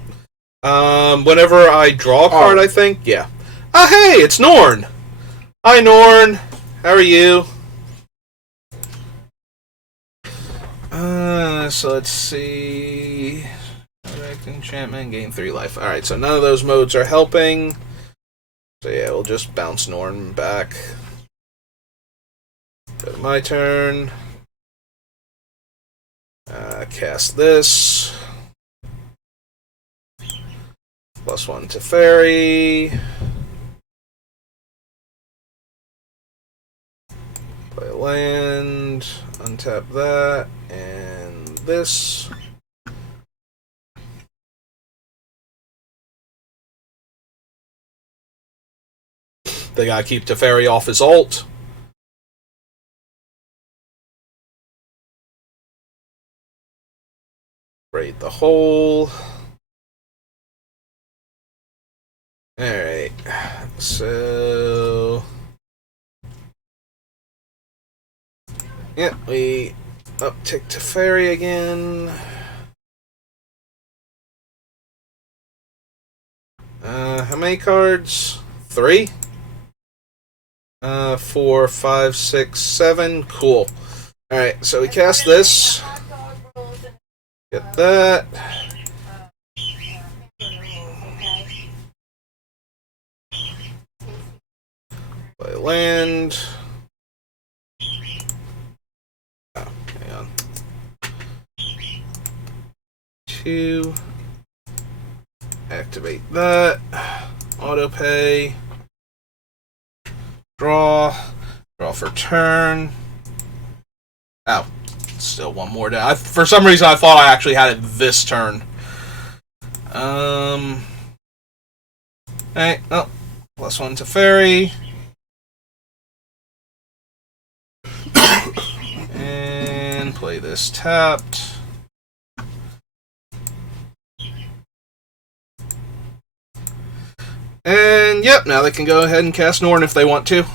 Whenever I draw a card, I think. Yeah. Oh, hey, it's Norn! Hi, Norn. How are you? So let's see. Direct enchantment, gain 3 life. Alright, so none of those modes are helping. So yeah, we'll just bounce Norn back. Go to my turn. Cast this. +1 to Fairy. Play a land. Untap that. And this. They gotta keep Teferi off his ult. Raid the hole. Alright. So. Yeah, we uptick Teferi again. How many cards? 3? 4, 5, 6, 7. Cool. Alright, so we cast this. Get that. Play land. Oh, hang on. 2. Activate that. Auto pay. Draw. Draw for turn. Oh, still one more down. For some reason, I thought I actually had it this turn. Alright, oh, +1 to Fairy. And play this tapped. And yep, now they can go ahead and cast Norn if they want to.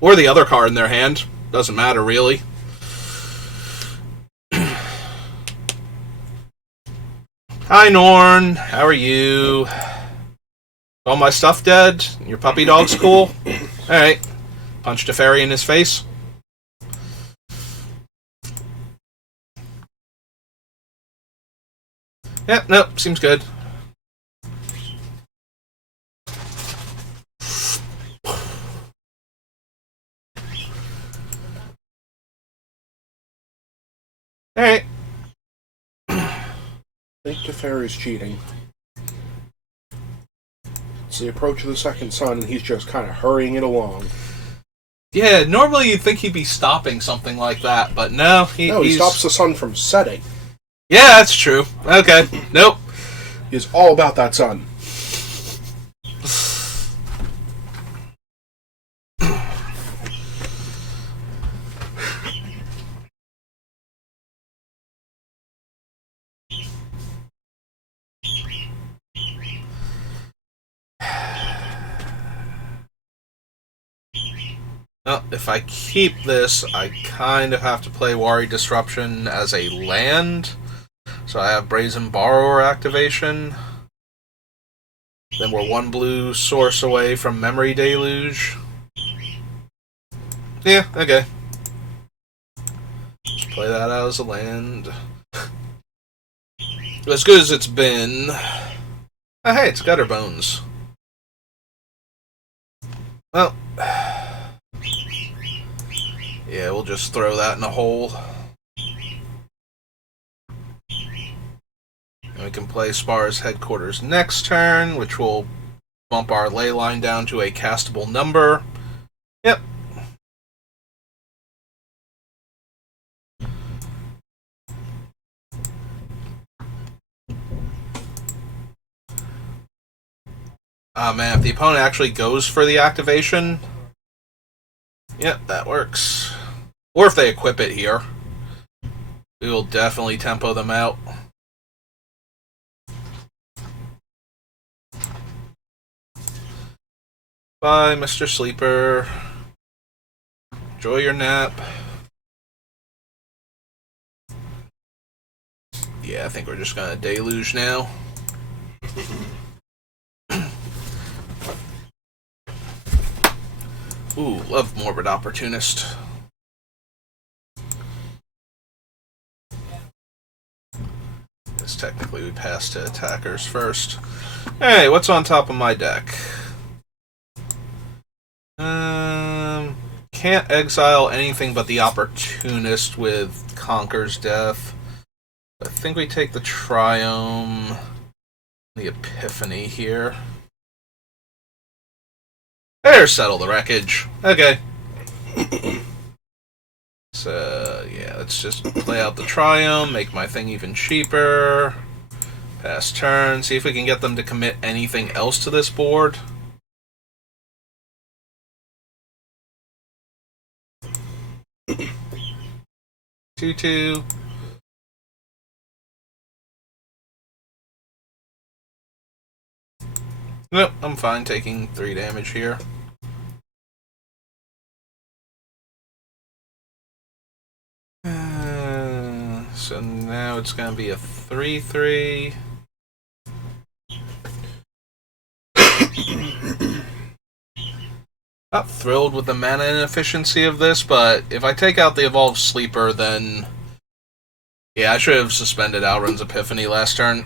Or the other card in their hand. Doesn't matter, really. Hi, Norn. How are you? All my stuff dead? Your puppy dog's cool? Alright. Punched a fairy in his face. Yep, nope, seems good. Alright. I think Teferi's cheating. It's the approach of the second sun, and he's just kind of hurrying it along. Yeah, normally you'd think he'd be stopping something like that, but no, he stops the sun from setting. Yeah, that's true. Okay, nope. He is all about that sun. Well, if I keep this, I kind of have to play Wari Disruption as a land. So I have Brazen Borrower activation. Then we're one blue source away from Memory Deluge. Yeah, okay. Just play that out as a land. As good as it's been. Oh, hey, it's Gutter Bones. Well, yeah, we'll just throw that in a hole. And we can play Spar's Headquarters next turn, which will bump our ley line down to a castable number. Yep. Man, if the opponent actually goes for the activation, yep, that works. Or if they equip it here, we will definitely tempo them out. Bye, Mr. Sleeper. Enjoy your nap. Yeah, I think we're just gonna deluge now. Ooh, love Morbid Opportunist. Because technically we pass to attackers first. Hey, what's on top of my deck? Can't exile anything but the Opportunist with Conquer's Death. I think we take the Triome, the Epiphany here. There, settle the wreckage. Okay. So, yeah, let's just play out the Triome, make my thing even cheaper. Pass turn, see if we can get them to commit anything else to this board. Two. Nope, I'm fine taking 3 damage here. So now it's going to be a 3/3. Not thrilled with the mana inefficiency of this, but if I take out the Evolved Sleeper, then... Yeah, I should have suspended Alrund's Epiphany last turn.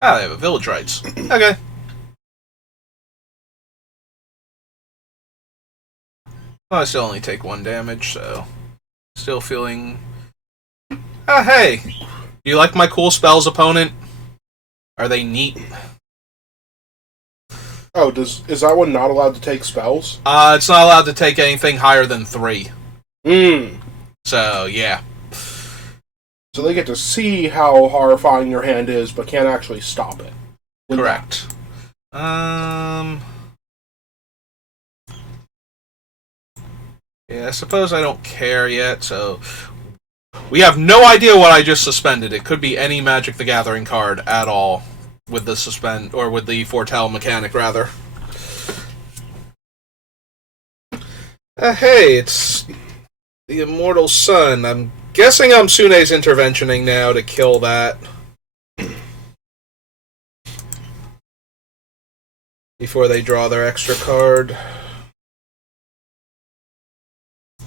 Ah, they have a Village Rites. Okay. Well, I still only take 1 damage, so... Still feeling... Ah, hey! Do you like my cool spells, opponent? Are they neat? Oh, is that one not allowed to take spells? It's not allowed to take anything higher than 3. So, yeah. So they get to see how horrifying your hand is, but can't actually stop it. Correct. Yeah, I suppose I don't care yet, so... We have no idea what I just suspended. It could be any Magic the Gathering card at all. With the suspend... or with the foretell mechanic, rather. Hey, it's... the Immortal Sun. I'm guessing Amsune's interventioning now to kill that. Before they draw their extra card.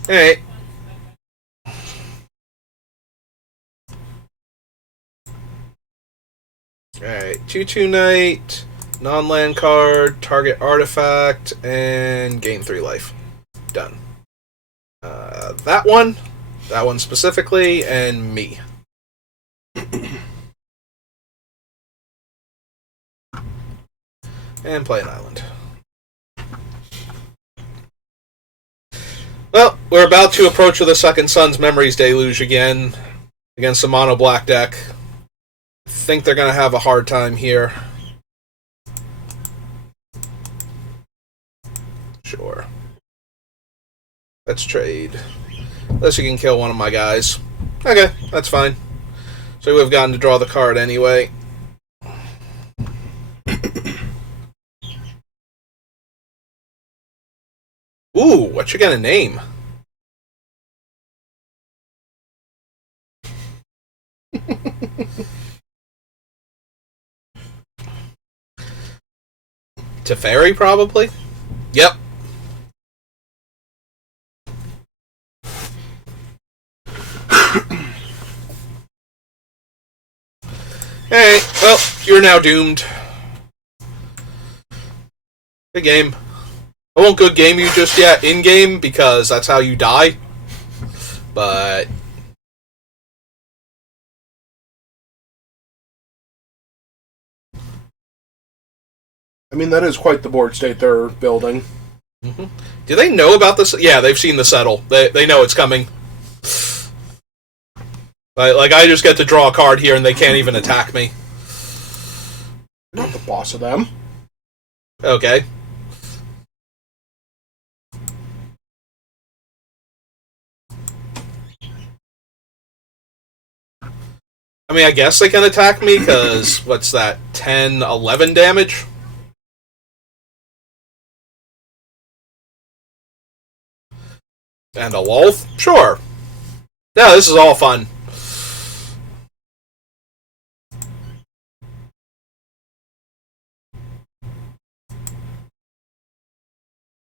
Alright. Alright, 2/2 Knight, non-land card, target artifact, and gain 3 life. Done. That one specifically, and me. And play an island. Well, we're about to approach the Second Sun's Memories Deluge again against the mono black deck. I think they're going to have a hard time here. Sure. Let's trade. Unless you can kill one of my guys. Okay, that's fine. So we've gotten to draw the card anyway. Ooh, what you gonna name? Teferi, probably? Yep. Hey, well, you're now doomed. Good game. I won't good game you just yet in-game, because that's how you die. But... I mean, that is quite the board state they're building. Mm-hmm. Do they know about this? Yeah, they've seen the settle. They know it's coming. Like, I just get to draw a card here and they can't even attack me. Not the boss of them. Okay. I mean, I guess they can attack me, because, what's that, 10, 11 damage? And a Lolth? Sure. Yeah, this is all fun.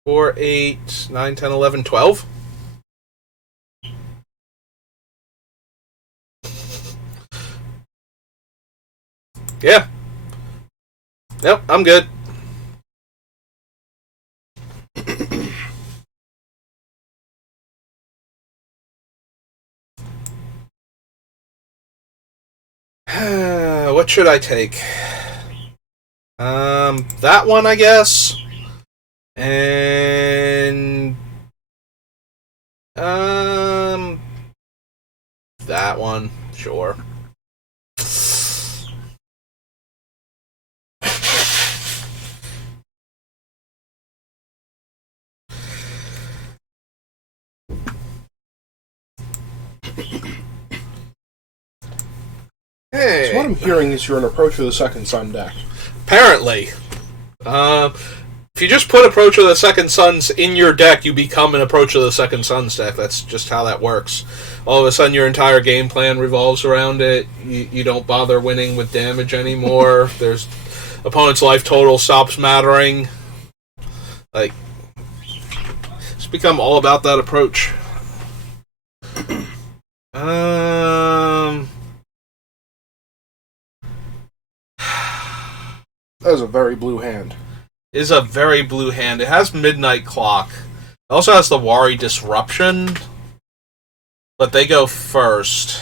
Four, 8, 9, 10, 11, 12? Yeah. Yep, I'm good. What should I take? That one, I guess. And that one, sure. Hey. So what I'm hearing is you're an Approach of the Second Sun deck. Apparently. If you just put Approach of the Second Suns in your deck, you become an Approach of the Second Suns deck. That's just how that works. All of a sudden, your entire game plan revolves around it. You don't bother winning with damage anymore. There's opponent's life total stops mattering. Like, it's become all about that approach. That is a very blue hand. Is a very blue hand. It has Midnight Clock. It also has the Wari Disruption, but they go first.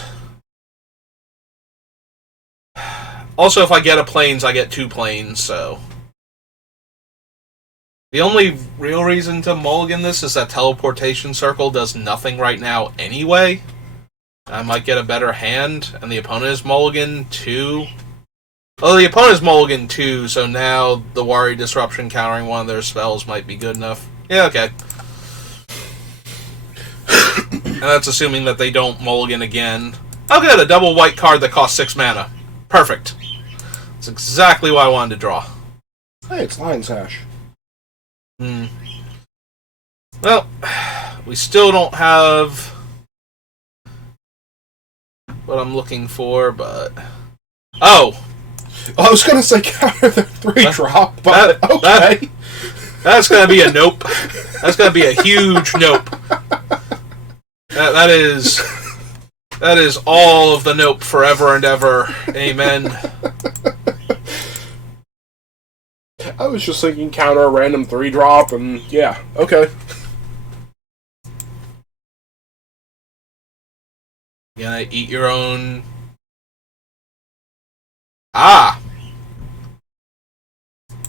Also, if I get a planes, I get 2 planes, so... The only real reason to mulligan this is that Teleportation Circle does nothing right now anyway. I might get a better hand, and the opponent is mulligan 2. Oh, the opponent's mulligan 2, so now the Wari Disruption countering one of their spells might be good enough. Yeah, okay. And that's assuming that they don't mulligan again. Oh good, a double white card that costs 6 mana. Perfect. That's exactly what I wanted to draw. Hey, it's Lion's Hash. Well, we still don't have what I'm looking for, but... Oh! I was going to say counter the 3-drop, but okay. That's going to be a nope. That's going to be a huge nope. That is all of the nope forever and ever. Amen. I was just thinking counter a random 3-drop, and yeah, okay. You gonna eat your own... Ah!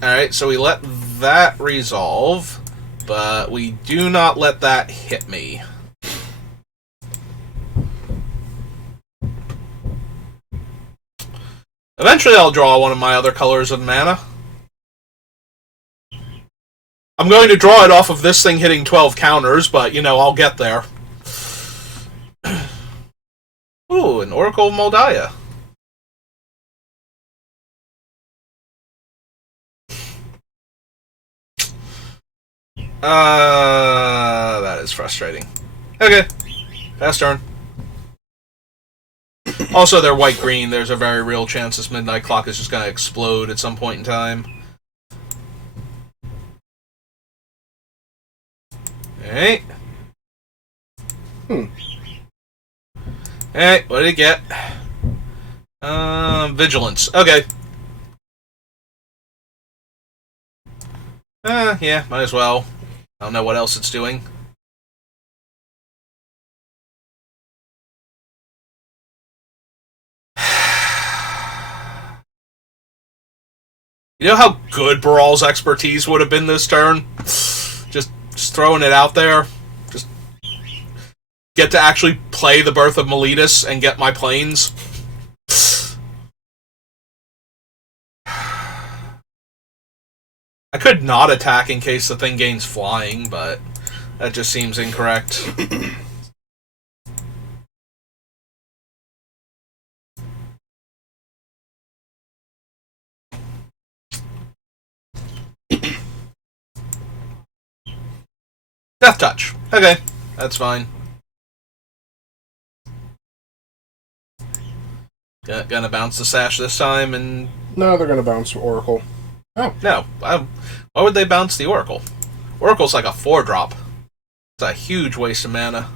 Alright, so we let that resolve. but we do not let that hit me. Eventually I'll draw one of my other colors of mana. I'm going to draw it off of this thing hitting 12 counters, but, you know, I'll get there. Ooh, an Oracle of Moldiah. That is frustrating. Okay, pass turn. Also, they're white-green. There's a very real chance this Midnight Clock is just going to explode at some point in time. Alright. Alright, what did it get? Vigilance. Okay. Yeah, might as well. I don't know what else it's doing. You know how good Baral's expertise would have been this turn? Just throwing it out there. Just get to actually play the Birth of Meletis and get my planes. I could not attack in case the thing gains flying, but that just seems incorrect. Death Touch. Okay, that's fine. Gonna bounce the Sash this time, and... No, they're gonna bounce Oracle. Oh. No. Why would they bounce the Oracle? Oracle's like a 4-drop. It's a huge waste of mana.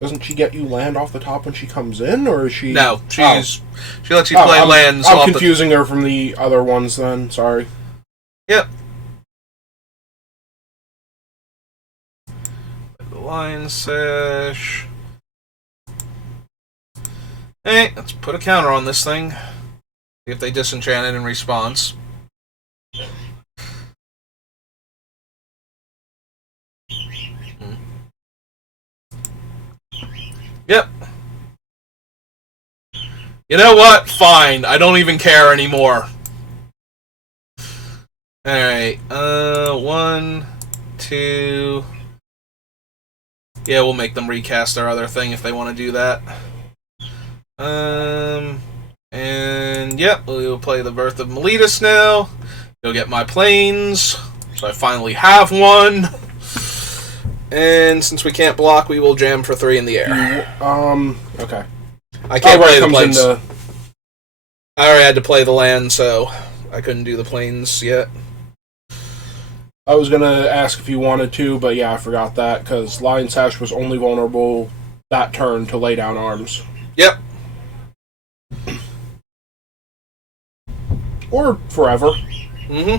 Doesn't she get you land off the top when she comes in, or is she... No, she lets you play lands I'm off confusing her from the other ones then, sorry. Yep. Lion Sash. Hey, let's put a counter on this thing. See if they disenchant it in response. Yep. You know what? Fine. I don't even care anymore. Alright. 1, 2... Yeah, we'll make them recast their other thing if they want to do that. And yep, we'll play the Birth of Meletis now. Go get my planes. So I finally have one. And since we can't block, we will jam for 3 in the air. Okay. I can't play the planes. I already had to play the land, so I couldn't do the planes yet. I was gonna ask if you wanted to, but yeah, I forgot that, because Lion Sash was only vulnerable that turn to lay down arms. Yep. Or forever. Mm-hmm.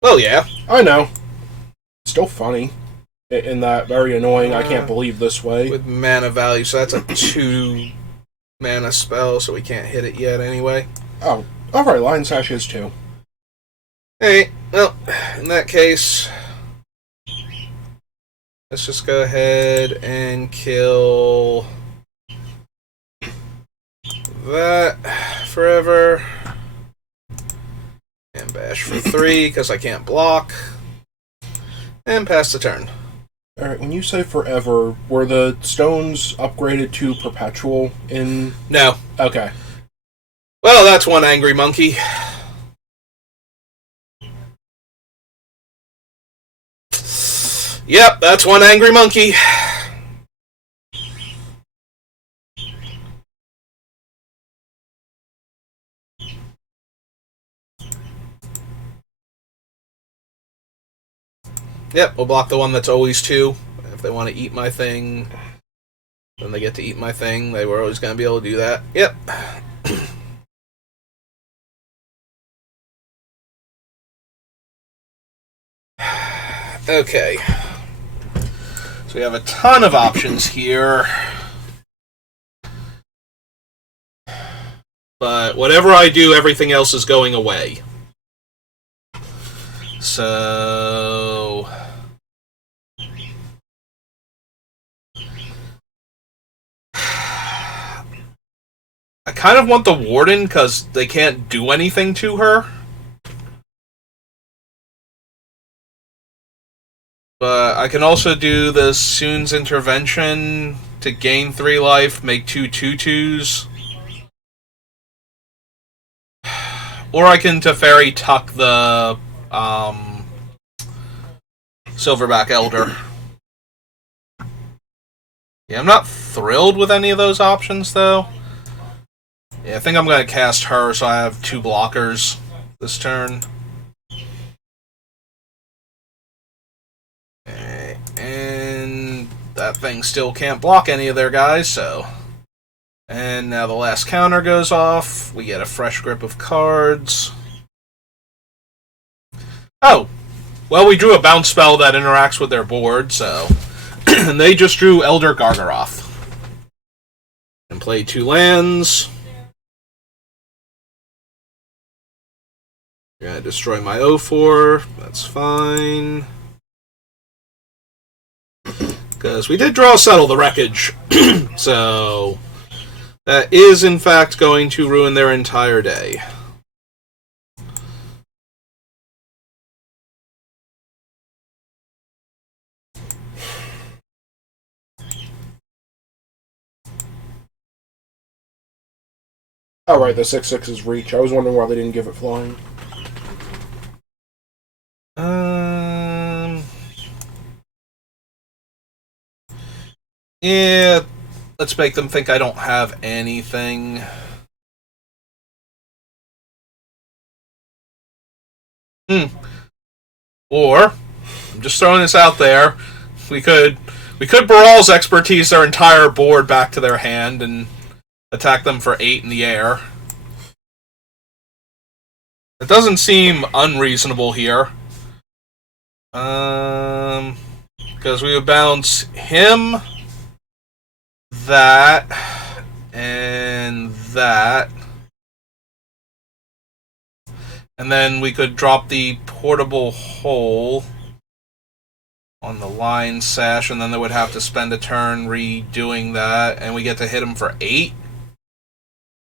Well, yeah. I know. Still funny. In that very annoying, I can't believe this way. With mana value, so that's a 2 mana spell, so we can't hit it yet anyway. Oh, alright, Lion Sash is 2. Hey, well, in that case, let's just go ahead and kill that forever. And bash for 3, because I can't block. And pass the turn. Alright, when you say forever, were the stones upgraded to perpetual in... No. Okay. Well, that's one angry monkey. Yep, that's one angry monkey. Yep, we'll block the one that's always 2. If they want to eat my thing, then they get to eat my thing. They were always going to be able to do that. Yep. Okay. So we have a ton of options here. But whatever I do, everything else is going away. So... I kind of want the Warden, because they can't do anything to her. But I can also do the Soon's Intervention to gain 3 life, make 2 2/2s. Or I can Teferi tuck the Silverback Elder. Yeah, I'm not thrilled with any of those options, though. Yeah, I think I'm going to cast her so I have 2 blockers this turn. Okay, and that thing still can't block any of their guys, so... And now the last counter goes off. We get a fresh grip of cards. Oh! Well, we drew a bounce spell that interacts with their board, so... And they just drew Elder Gargaroth. And play 2 lands. Gonna destroy my O4. That's fine. Because we did draw Settle the Wreckage. So... That is, in fact, going to ruin their entire day. Oh, right, the 6/6 is reach. I was wondering why they didn't give it flying. Yeah, let's make them think I don't have anything. Or, I'm just throwing this out there, we could Baral's Expertise their entire board back to their hand and attack them for 8 in the air. It doesn't seem unreasonable here. Because we would bounce him, that, and that. And then we could drop the Portable Hole on the line sash, and then they would have to spend a turn redoing that, and we get to hit him for 8.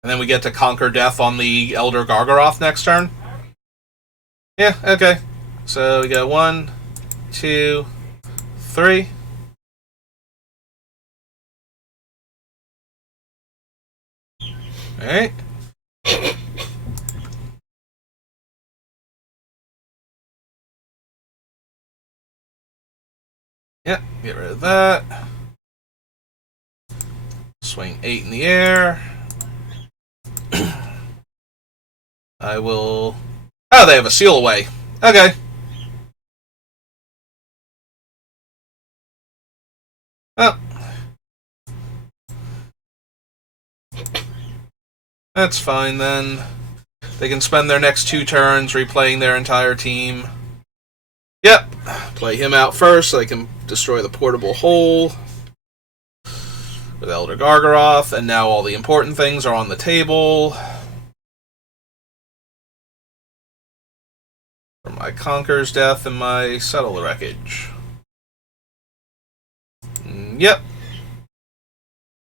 And then we get to Conquer Death on the Elder Gargaroth next turn. Yeah, okay. So we go 1, 2, 3. Alright. Yep, get rid of that. Swing 8 in the air. I will... Oh, they have a Seal Away. Okay. Oh. That's fine then. They can spend their next 2 turns replaying their entire team. Yep. Play him out first so they can destroy the Portable Hole with Elder Gargaroth, and now all the important things are on the table. For my Conquer's Death and my Settle the Wreckage. Yep.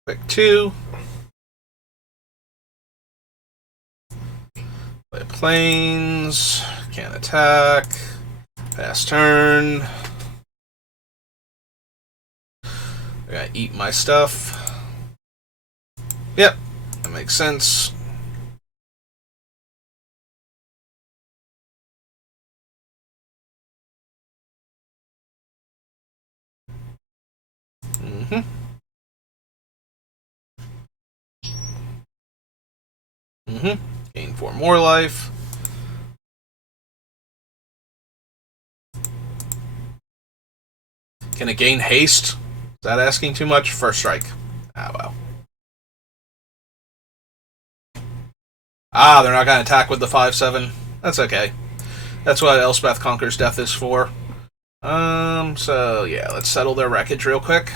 Pick 2. Play Plains. Can't attack. Pass turn. I gotta eat my stuff. Yep, that makes sense. Gain 4 more life. Can it gain haste? Is that asking too much? First strike. Ah, well. Ah, they're not going to attack with the 5/7. That's okay. That's what Elspeth Conquers Death is for. So, yeah, let's settle their wreckage real quick.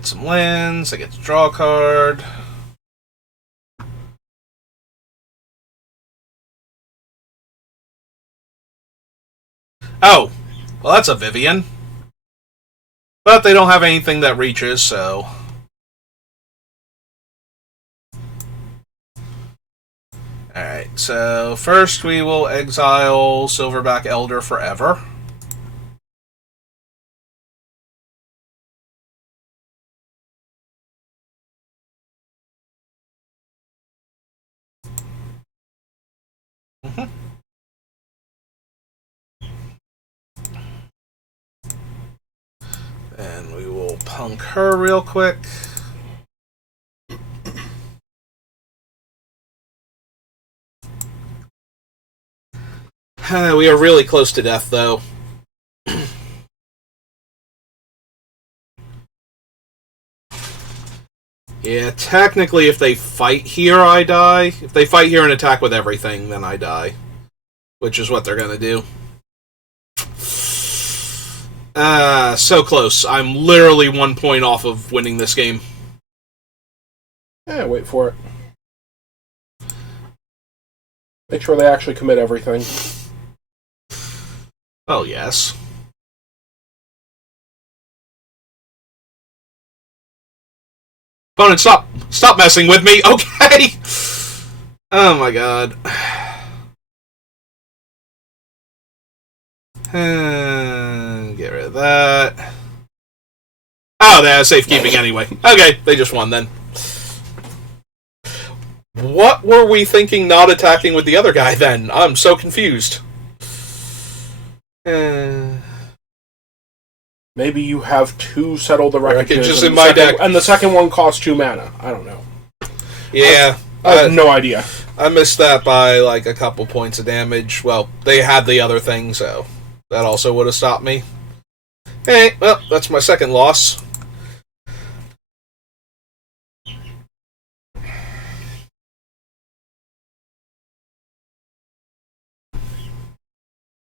get some lands. I get to draw a card. Oh, well, that's a Vivian. But they don't have anything that reaches, so... Alright, so first we will exile Silverback Elder forever. And we will punk her real quick. We are really close to death, though. Yeah, technically, if they fight here, I die. If they fight here and attack with everything, then I die. Which is what they're gonna do. So close. I'm literally 1 point off of winning this game. Yeah, wait for it. Make sure they actually commit everything. Oh, yes. Opponent, stop! Stop messing with me! Okay! Oh my god. Get rid of that. Oh, they have safekeeping anyway. Okay, they just won then. What were we thinking not attacking with the other guy then? I'm so confused. Maybe you have two Settle the Wreckages in my deck. And the second one costs 2 mana. I don't know. Yeah. I have no idea. I missed that by like a couple points of damage. Well, they had the other thing, so that also would have stopped me. Hey, well, that's my second loss.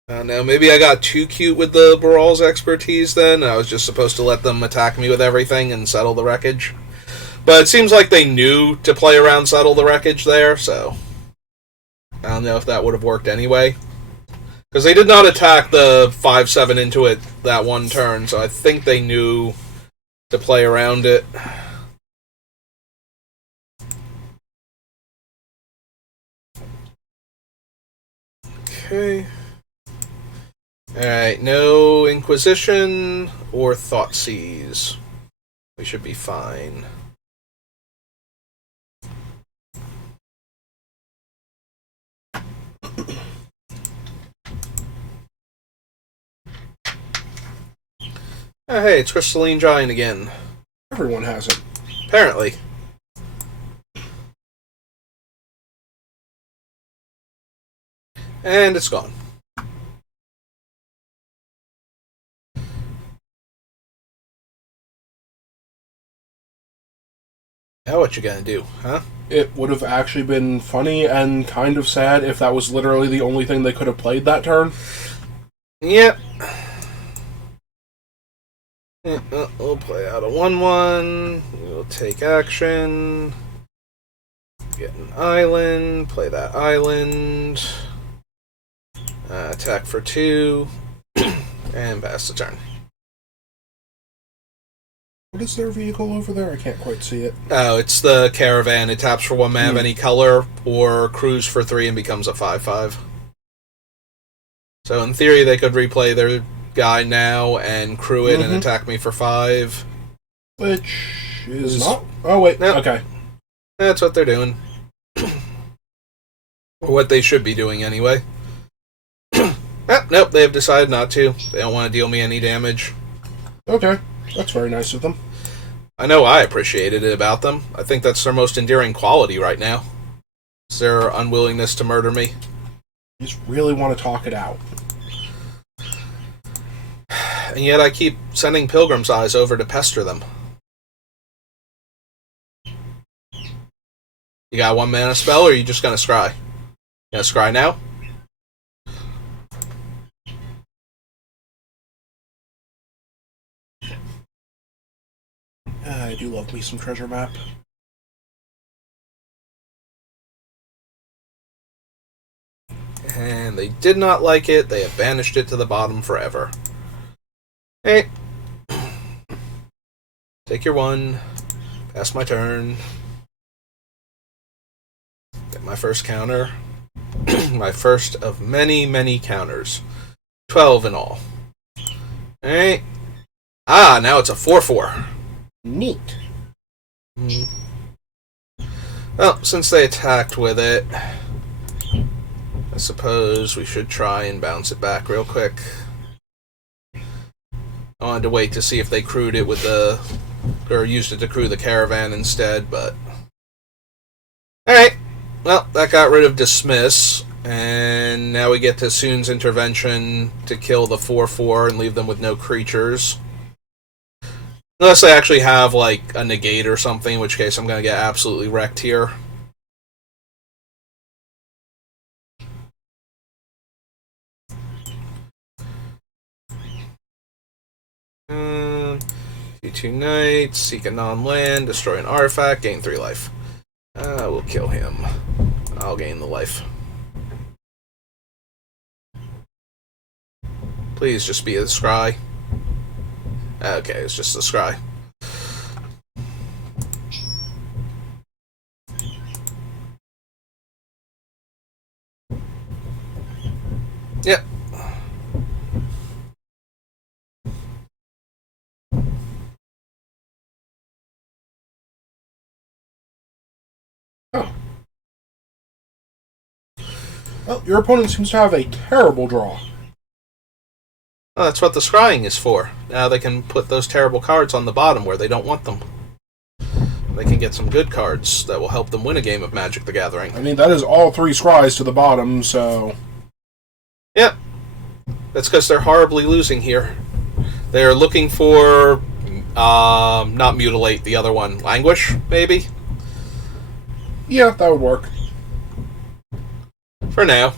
I don't know, maybe I got too cute with the Baral's expertise then. I was just supposed to let them attack me with everything and settle the wreckage. But it seems like they knew to play around Settle the Wreckage there, so I don't know if that would have worked anyway. Because they did not attack the 5/7 into it that one turn, so I think they knew to play around it. Okay. Alright, no Inquisition or Thoughtseize. We should be fine. Oh, hey, it's Crystalline Giant again. Everyone has it. Apparently. And it's gone. Now what you gonna do, huh? It would have actually been funny and kind of sad if that was literally the only thing they could have played that turn. Yep. We'll play out a 1/1. We'll take action. Get an island. Play that island. Attack for 2. And pass the turn. What is their vehicle over there? I can't quite see it. Oh, it's the Caravan. It taps for 1 mana of any color, or cruise for 3 and becomes a 5/5. So in theory, they could replay their guy now and crew it and attack me for 5. Which is not... Oh, wait. Nope. Okay. That's what they're doing. Or what they should be doing, anyway. Nope, they have decided not to. They don't want to deal me any damage. Okay. That's very nice of them. I know I appreciated it about them. I think that's their most endearing quality right now. It's their unwillingness to murder me. You just really want to talk it out. And yet I keep sending Pilgrim's Eyes over to pester them. You got 1 mana spell, or are you just gonna scry? You gonna scry now? I do love me some treasure map. And they did not like it. They have banished it to the bottom forever. Hey. Take your one. Pass my turn. Get my first counter. My first of many, many counters. 12 in all. Alright. Ah, now it's a 4-4. Neat. Well, since they attacked with it, I suppose we should try and bounce it back real quick. I wanted to wait to see if they crewed it with or used it to crew the caravan instead, but... Alright. Well, that got rid of Dismiss, and now we get to Soon's Intervention to kill the 4-4 and leave them with no creatures. Unless they actually have, like, a negate or something, in which case I'm going to get absolutely wrecked here. Two knights, seek a non-land, destroy an artifact, gain 3 life. We'll kill him. I'll gain the life. Please just be a scry. Okay, it's just a scry. Yep. Oh. Well, your opponent seems to have a terrible draw. Oh, that's what the scrying is for. Now they can put those terrible cards on the bottom where they don't want them. They can get some good cards that will help them win a game of Magic the Gathering. I mean, that is all 3 scries to the bottom, so... Yeah. That's because they're horribly losing here. They're looking for... not Mutilate, the other one. Languish, maybe? Yeah, that would work. For now.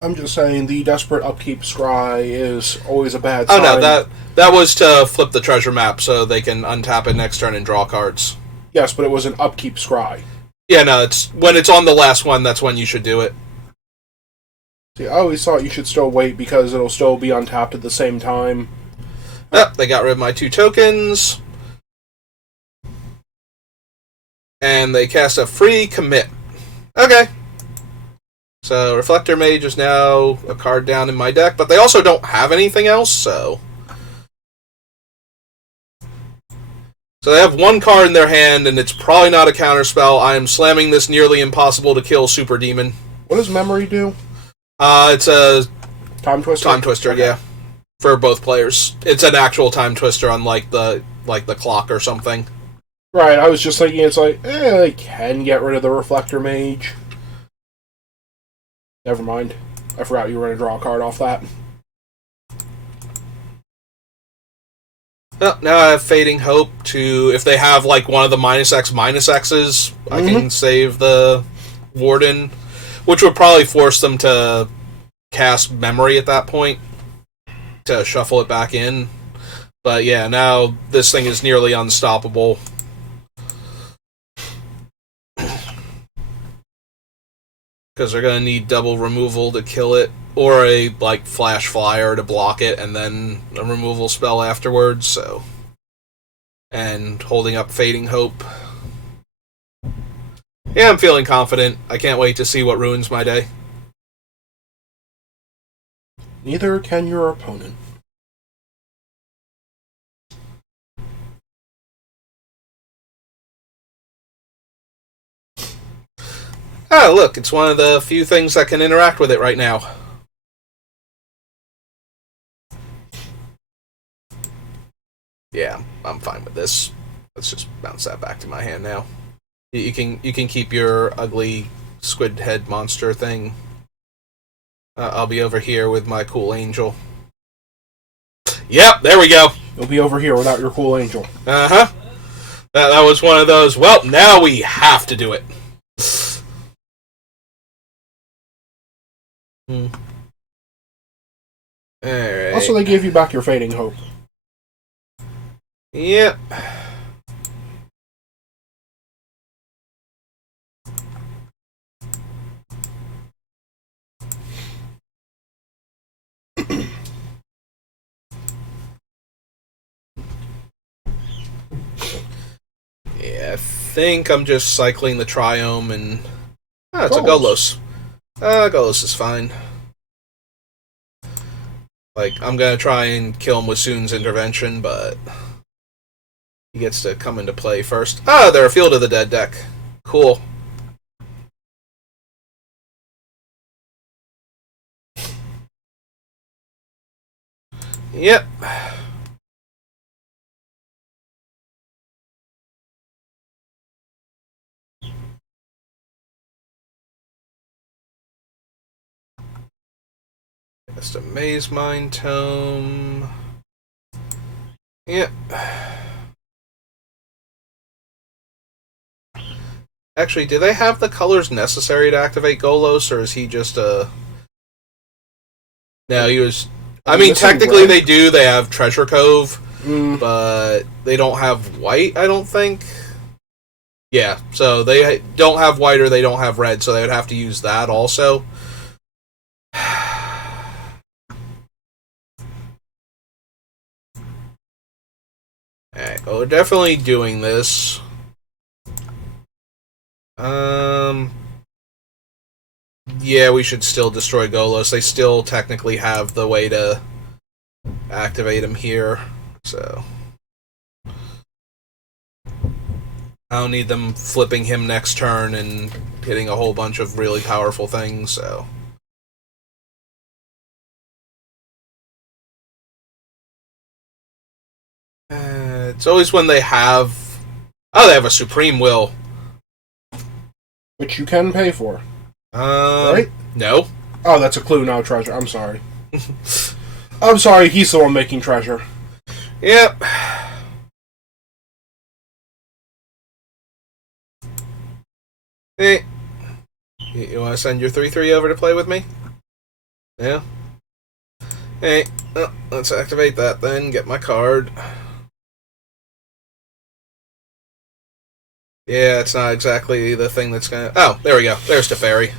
I'm just saying, the Desperate Upkeep scry is always a bad sign. Oh no, that was to flip the treasure map so they can untap it next turn and draw cards. Yes, but it was an Upkeep scry. Yeah, no, it's when it's on the last one, that's when you should do it. See, I always thought you should still wait because it'll still be untapped at the same time. Yep, they got rid of my 2 tokens. And they cast a free commit. Okay. So, Reflector Mage is now a card down in my deck, but they also don't have anything else, so... So they have 1 card in their hand, and it's probably not a counterspell. I am slamming this nearly impossible to kill Super Demon. What does Memory do? It's a... Time Twister? Time Twister, okay. Yeah. For both players. It's an actual Time Twister, unlike the clock or something. Right, I was just thinking it's like, they can get rid of the Reflector Mage. Never mind. I forgot you were going to draw a card off that. Well, now I have Fading Hope to... If they have, like, one of the -X/-X's, I can save the Warden, which would probably force them to cast Memory at that point to shuffle it back in. But yeah, now this thing is nearly unstoppable. Because they're going to need double removal to kill it, or a, like, Flash Flyer to block it, and then a removal spell afterwards, so... And holding up Fading Hope. Yeah, I'm feeling confident. I can't wait to see what ruins my day. Neither can your opponent. Ah, look, it's one of the few things that can interact with it right now. Yeah, I'm fine with this. Let's just bounce that back to my hand now. You can keep your ugly squid head monster thing. I'll be over here with my cool angel. Yep, there we go. You'll be over here without your cool angel. Uh-huh. That was one of those, well, now we have to do it. Alright. Also, they gave you back your Fading Hope. Yep. Yeah, I think I'm just cycling the Triome and... Oh, it's a Golos. Golos is fine. Like, I'm gonna try and kill him with Soon's intervention, but... he gets to come into play first. Ah, they're a Field of the Dead deck. Cool. Yep. Just a Maze Mind Tome. Yep. Actually, do they have the colors necessary to activate Golos, or is he just a... No, he was... I mean, technically they do. They have Treasure Cove, but they don't have white, I don't think. Yeah, so they don't have white or they don't have red, so they would have to use that also. Alright, well, we're definitely doing this. Yeah, we should still destroy Golos. They still technically have the way to activate him here, so... I don't need them flipping him next turn and hitting a whole bunch of really powerful things, so... It's always when they have... Oh, they have a Supreme Will. Which you can pay for. Right? No. Oh, that's a clue, not a treasure. I'm sorry. I'm sorry, he's the one making treasure. Yep. Hey. You want to send your 3/3 over to play with me? Yeah? Hey, let's activate that then, get my card. Yeah, it's not exactly the thing that's gonna... Oh, there we go. There's Teferi.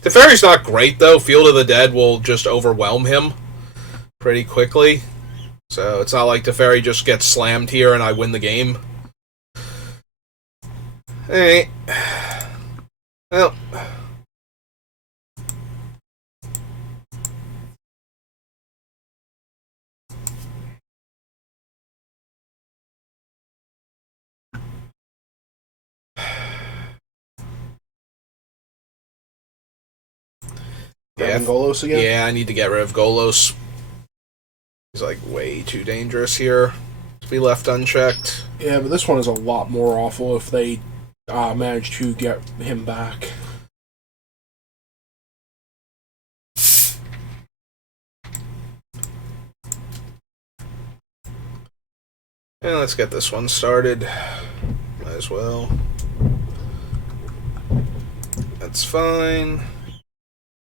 Teferi's not great, though. Field of the Dead will just overwhelm him pretty quickly. So it's not like Teferi just gets slammed here and I win the game. Hey. Well... Grabbing Golos again? Yeah, I need to get rid of Golos. He's like way too dangerous here to be left unchecked. Yeah, but this one is a lot more awful if they manage to get him back. And let's get this one started. Might as well. That's fine.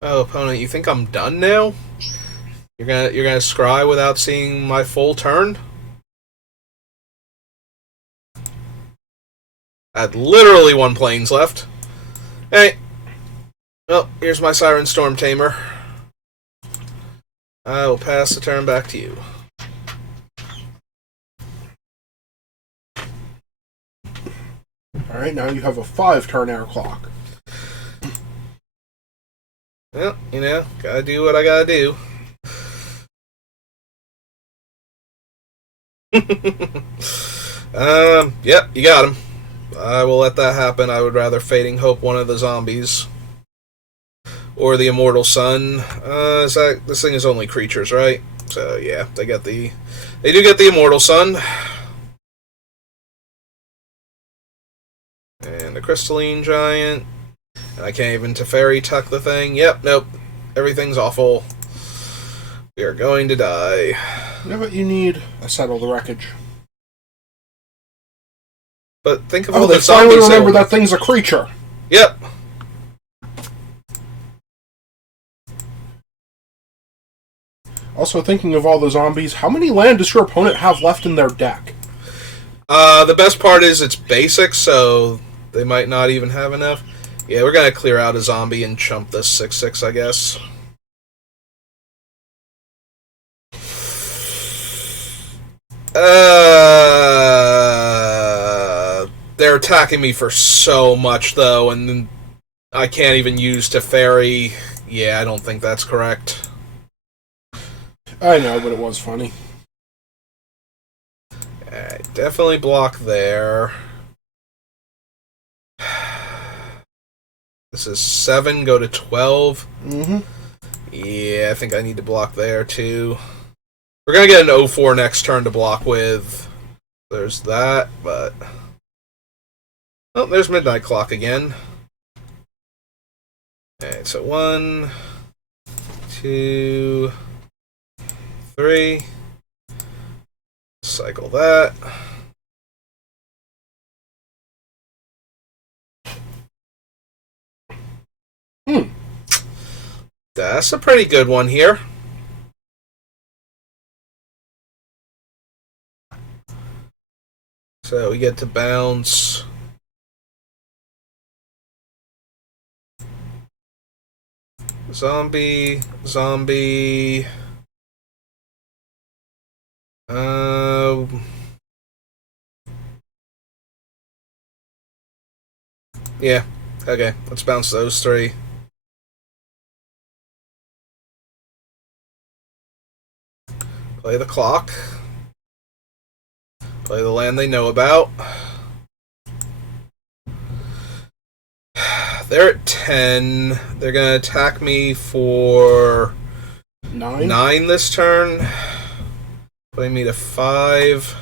Oh, opponent, you think I'm done now? You're gonna scry without seeing my full turn? I had literally one planes left. Hey. Well, here's my Siren Storm Tamer. I will pass the turn back to you. Alright, now you have a 5-turn air clock. Well, you know, gotta do what I gotta do. Yep, you got him. I will let that happen. I would rather Fading Hope one of the zombies. Or the Immortal Sun. This thing is only creatures, right? So, yeah, they do get the Immortal Sun. And the Crystalline Giant. And I can't even Teferi tuck the thing. Yep, nope. Everything's awful. We are going to die. Yeah, but you need a Settle the Wreckage. But think of all they the finally zombies. remember that thing's a creature. Yep. Also, thinking of all the zombies, how many land does your opponent have left in their deck? The best part is it's basic, so they might not even have enough. Yeah, we're gonna clear out a zombie and chump this 6/6, I guess. They're attacking me for so much, though, and then I can't even use Teferi. Yeah, I don't think that's correct. I know, but it was funny. Alright, definitely block there. This is 7, go to 12. Mm-hmm. Yeah, I think I need to block there, too. We're gonna get an 0-4 next turn to block with. There's that, but... Oh, there's Midnight Clock again. Alright, so 1, 2, 3. Cycle that. That's a pretty good one here. So we get to bounce. Zombie. Yeah. Okay, let's bounce those 3. Play the clock. Play the land they know about. They're at 10. They're going to attack me for 9 this turn. Putting me to 5.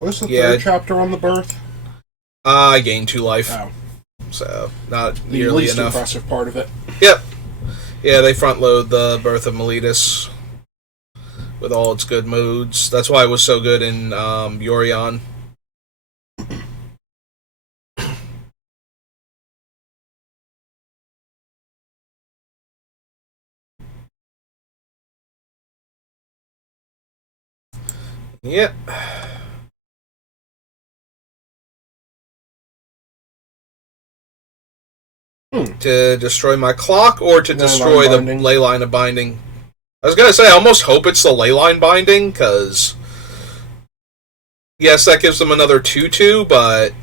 What's the third chapter on the birth? I gained 2 life. Oh. So, not the nearly least enough. Impressive part of it. Yep. Yeah, they front load the Birth of Meletis with all its good modes. That's why it was so good in Yorion. Yep. To destroy my clock or to destroy the Leyline of Binding? I was gonna say, I almost hope it's the Leyline Binding, because yes, that gives them another 2/2, but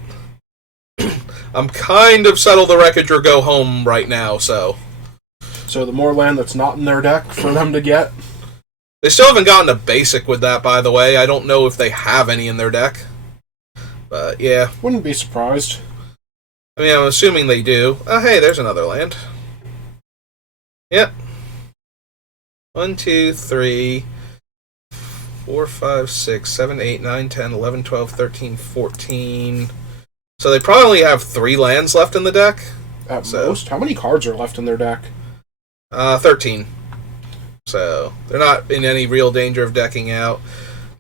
I'm kind of settle the wreckage or go home right now, so... So the more land that's not in their deck for them to get? They still haven't gotten a basic with that, by the way. I don't know if they have any in their deck. But, yeah. Wouldn't be surprised. I mean, I'm assuming they do. Oh, hey, there's another land. Yep. 1, 2, 3, 4, 5, 6, 7, 8, 9, 10, 11, 12, 13, 14. So they probably have 3 lands left in the deck. At most? How many cards are left in their deck? 13. So they're not in any real danger of decking out.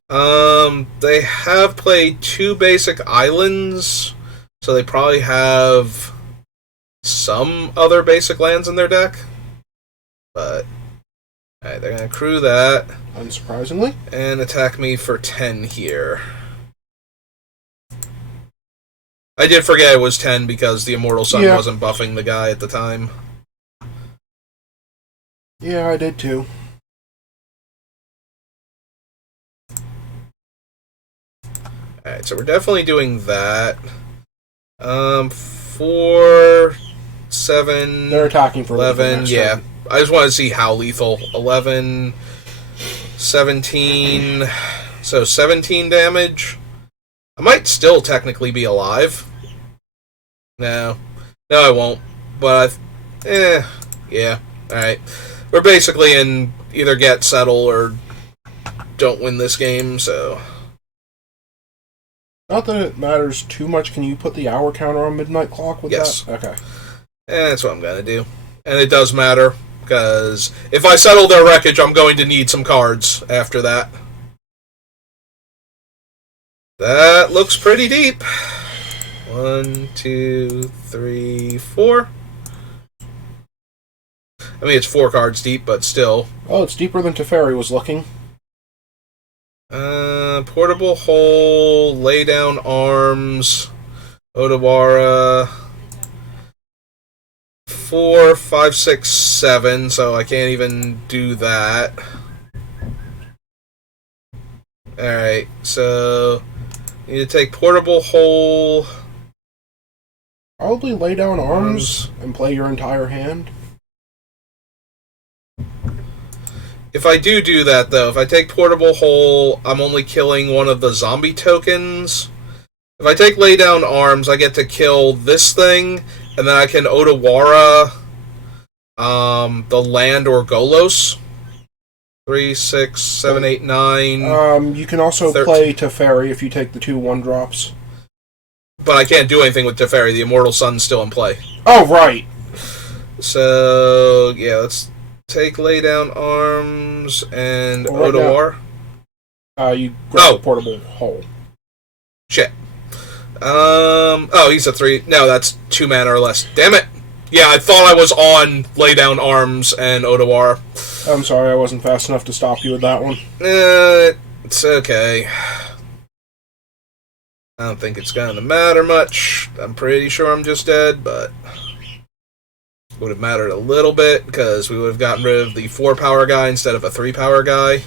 They have played 2 basic islands, so they probably have some other basic lands in their deck. But alright, they're gonna crew that. Unsurprisingly. And attack me for 10 here. I did forget it was 10 because the Immortal Sun wasn't buffing the guy at the time. Yeah, I did too. Alright, so we're definitely doing that. 4, 7... They're attacking for 11, yeah. Turn. I just want to see how lethal. 11, 17... So 17 damage. I might still technically be alive. No, I won't. But, yeah. Alright. We're basically in either get, settle, or don't win this game, so... Not that it matters too much. Can you put the hour counter on Midnight Clock with that? Okay. That's what I'm going to do. And it does matter, because if I settle their wreckage, I'm going to need some cards after that. That looks pretty deep. 1, 2, 3, 4. I mean, it's 4 cards deep, but still. Oh, it's deeper than Teferi was looking. Portable Hole, Lay Down Arms, Odawara. 4, 5, 6, 7, so I can't even do that. Alright, so you need to take Portable Hole. Probably lay down arms and play your entire hand. If I do that, though, if I take Portable Hole, I'm only killing one of the zombie tokens. If I take Lay Down Arms, I get to kill this thing, and then I can Odawara the land or Golos. 3, 6, 7, 8, 9. You can also 13. play Teferi if you take the 2 1-drops. But I can't do anything with Teferi. The Immortal Sun's still in play. Oh, right. So, yeah, let's take Lay Down Arms and Odawara. You grab the Portable Hole. Shit. Oh, he's a 3. No, that's 2 mana or less. Damn it. Yeah, I thought I was on Lay Down Arms and Odawara. I'm sorry, I wasn't fast enough to stop you with that one. It's okay. I don't think it's going to matter much. I'm pretty sure I'm just dead, but it would have mattered a little bit because we would have gotten rid of the 4-power guy instead of a 3-power guy.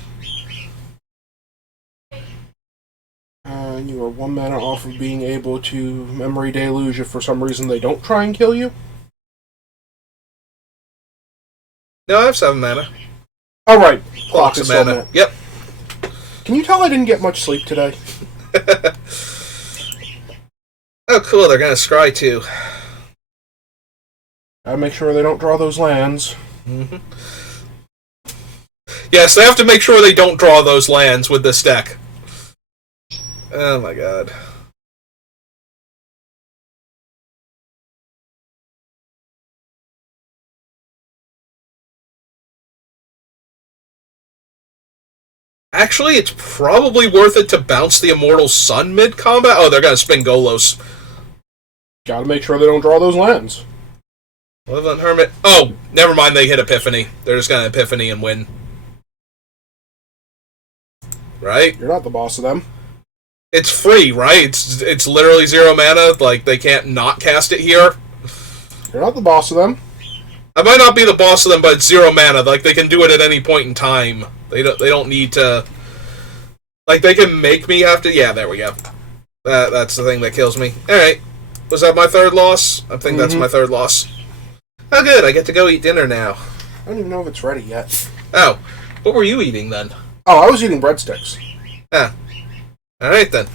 You are 1 mana off of being able to Memory Deluge if for some reason they don't try and kill you. No, I have 7 mana. Oh, right. Clock's is a still mana. mana. Yep. Can you tell I didn't get much sleep today? Oh, cool. They're going to scry, too. Gotta make sure they don't draw those lands. Mm-hmm. Yes, they have to make sure they don't draw those lands with this deck. Oh my god. Actually, it's probably worth it to bounce the Immortal Sun mid-combat. Oh, they're gonna spin Golos. Gotta make sure they don't draw those lands. Malevolent Hermit. Oh, never mind, they hit Epiphany. They're just gonna Epiphany and win. Right? You're not the boss of them. It's free, right? It's literally 0 mana. Like, they can't not cast it here. You're not the boss of them. I might not be the boss of them, but it's 0 mana. Like, they can do it at any point in time. They don't need to... Like, they can make me have to... Yeah, there we go. That's the thing that kills me. Alright. Was that my 3rd loss? I think that's my 3rd loss. Oh, good. I get to go eat dinner now. I don't even know if it's ready yet. Oh. What were you eating, then? Oh, I was eating breadsticks. Ah. Alright, then.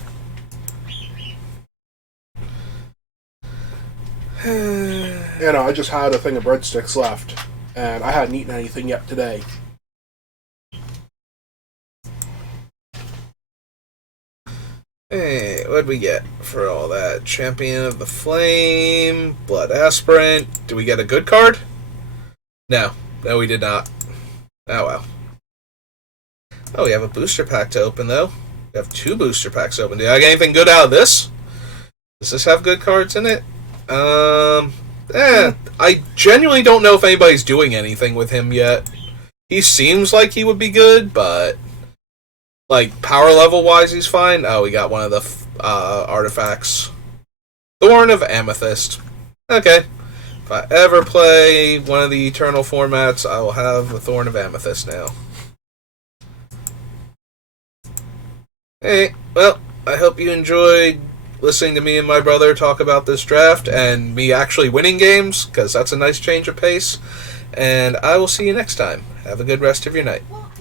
You know, I just had a thing of breadsticks left, and I hadn't eaten anything yet today. Hey, what'd we get for all that? Champion of the Flame, Blood Aspirant. Did we get a good card? No. No, we did not. Oh, well. Oh, we have a booster pack to open, though. We have 2 booster packs open. Did I get anything good out of this? Does this have good cards in it? I genuinely don't know if anybody's doing anything with him yet. He seems like he would be good, but... Like, power level wise, he's fine. Oh, we got one of the artifacts. Thorn of Amethyst. Okay. If I ever play one of the Eternal formats, I will have the Thorn of Amethyst now. Hey, well, I hope you enjoyed listening to me and my brother talk about this draft and me actually winning games, because that's a nice change of pace. And I will see you next time. Have a good rest of your night. Well,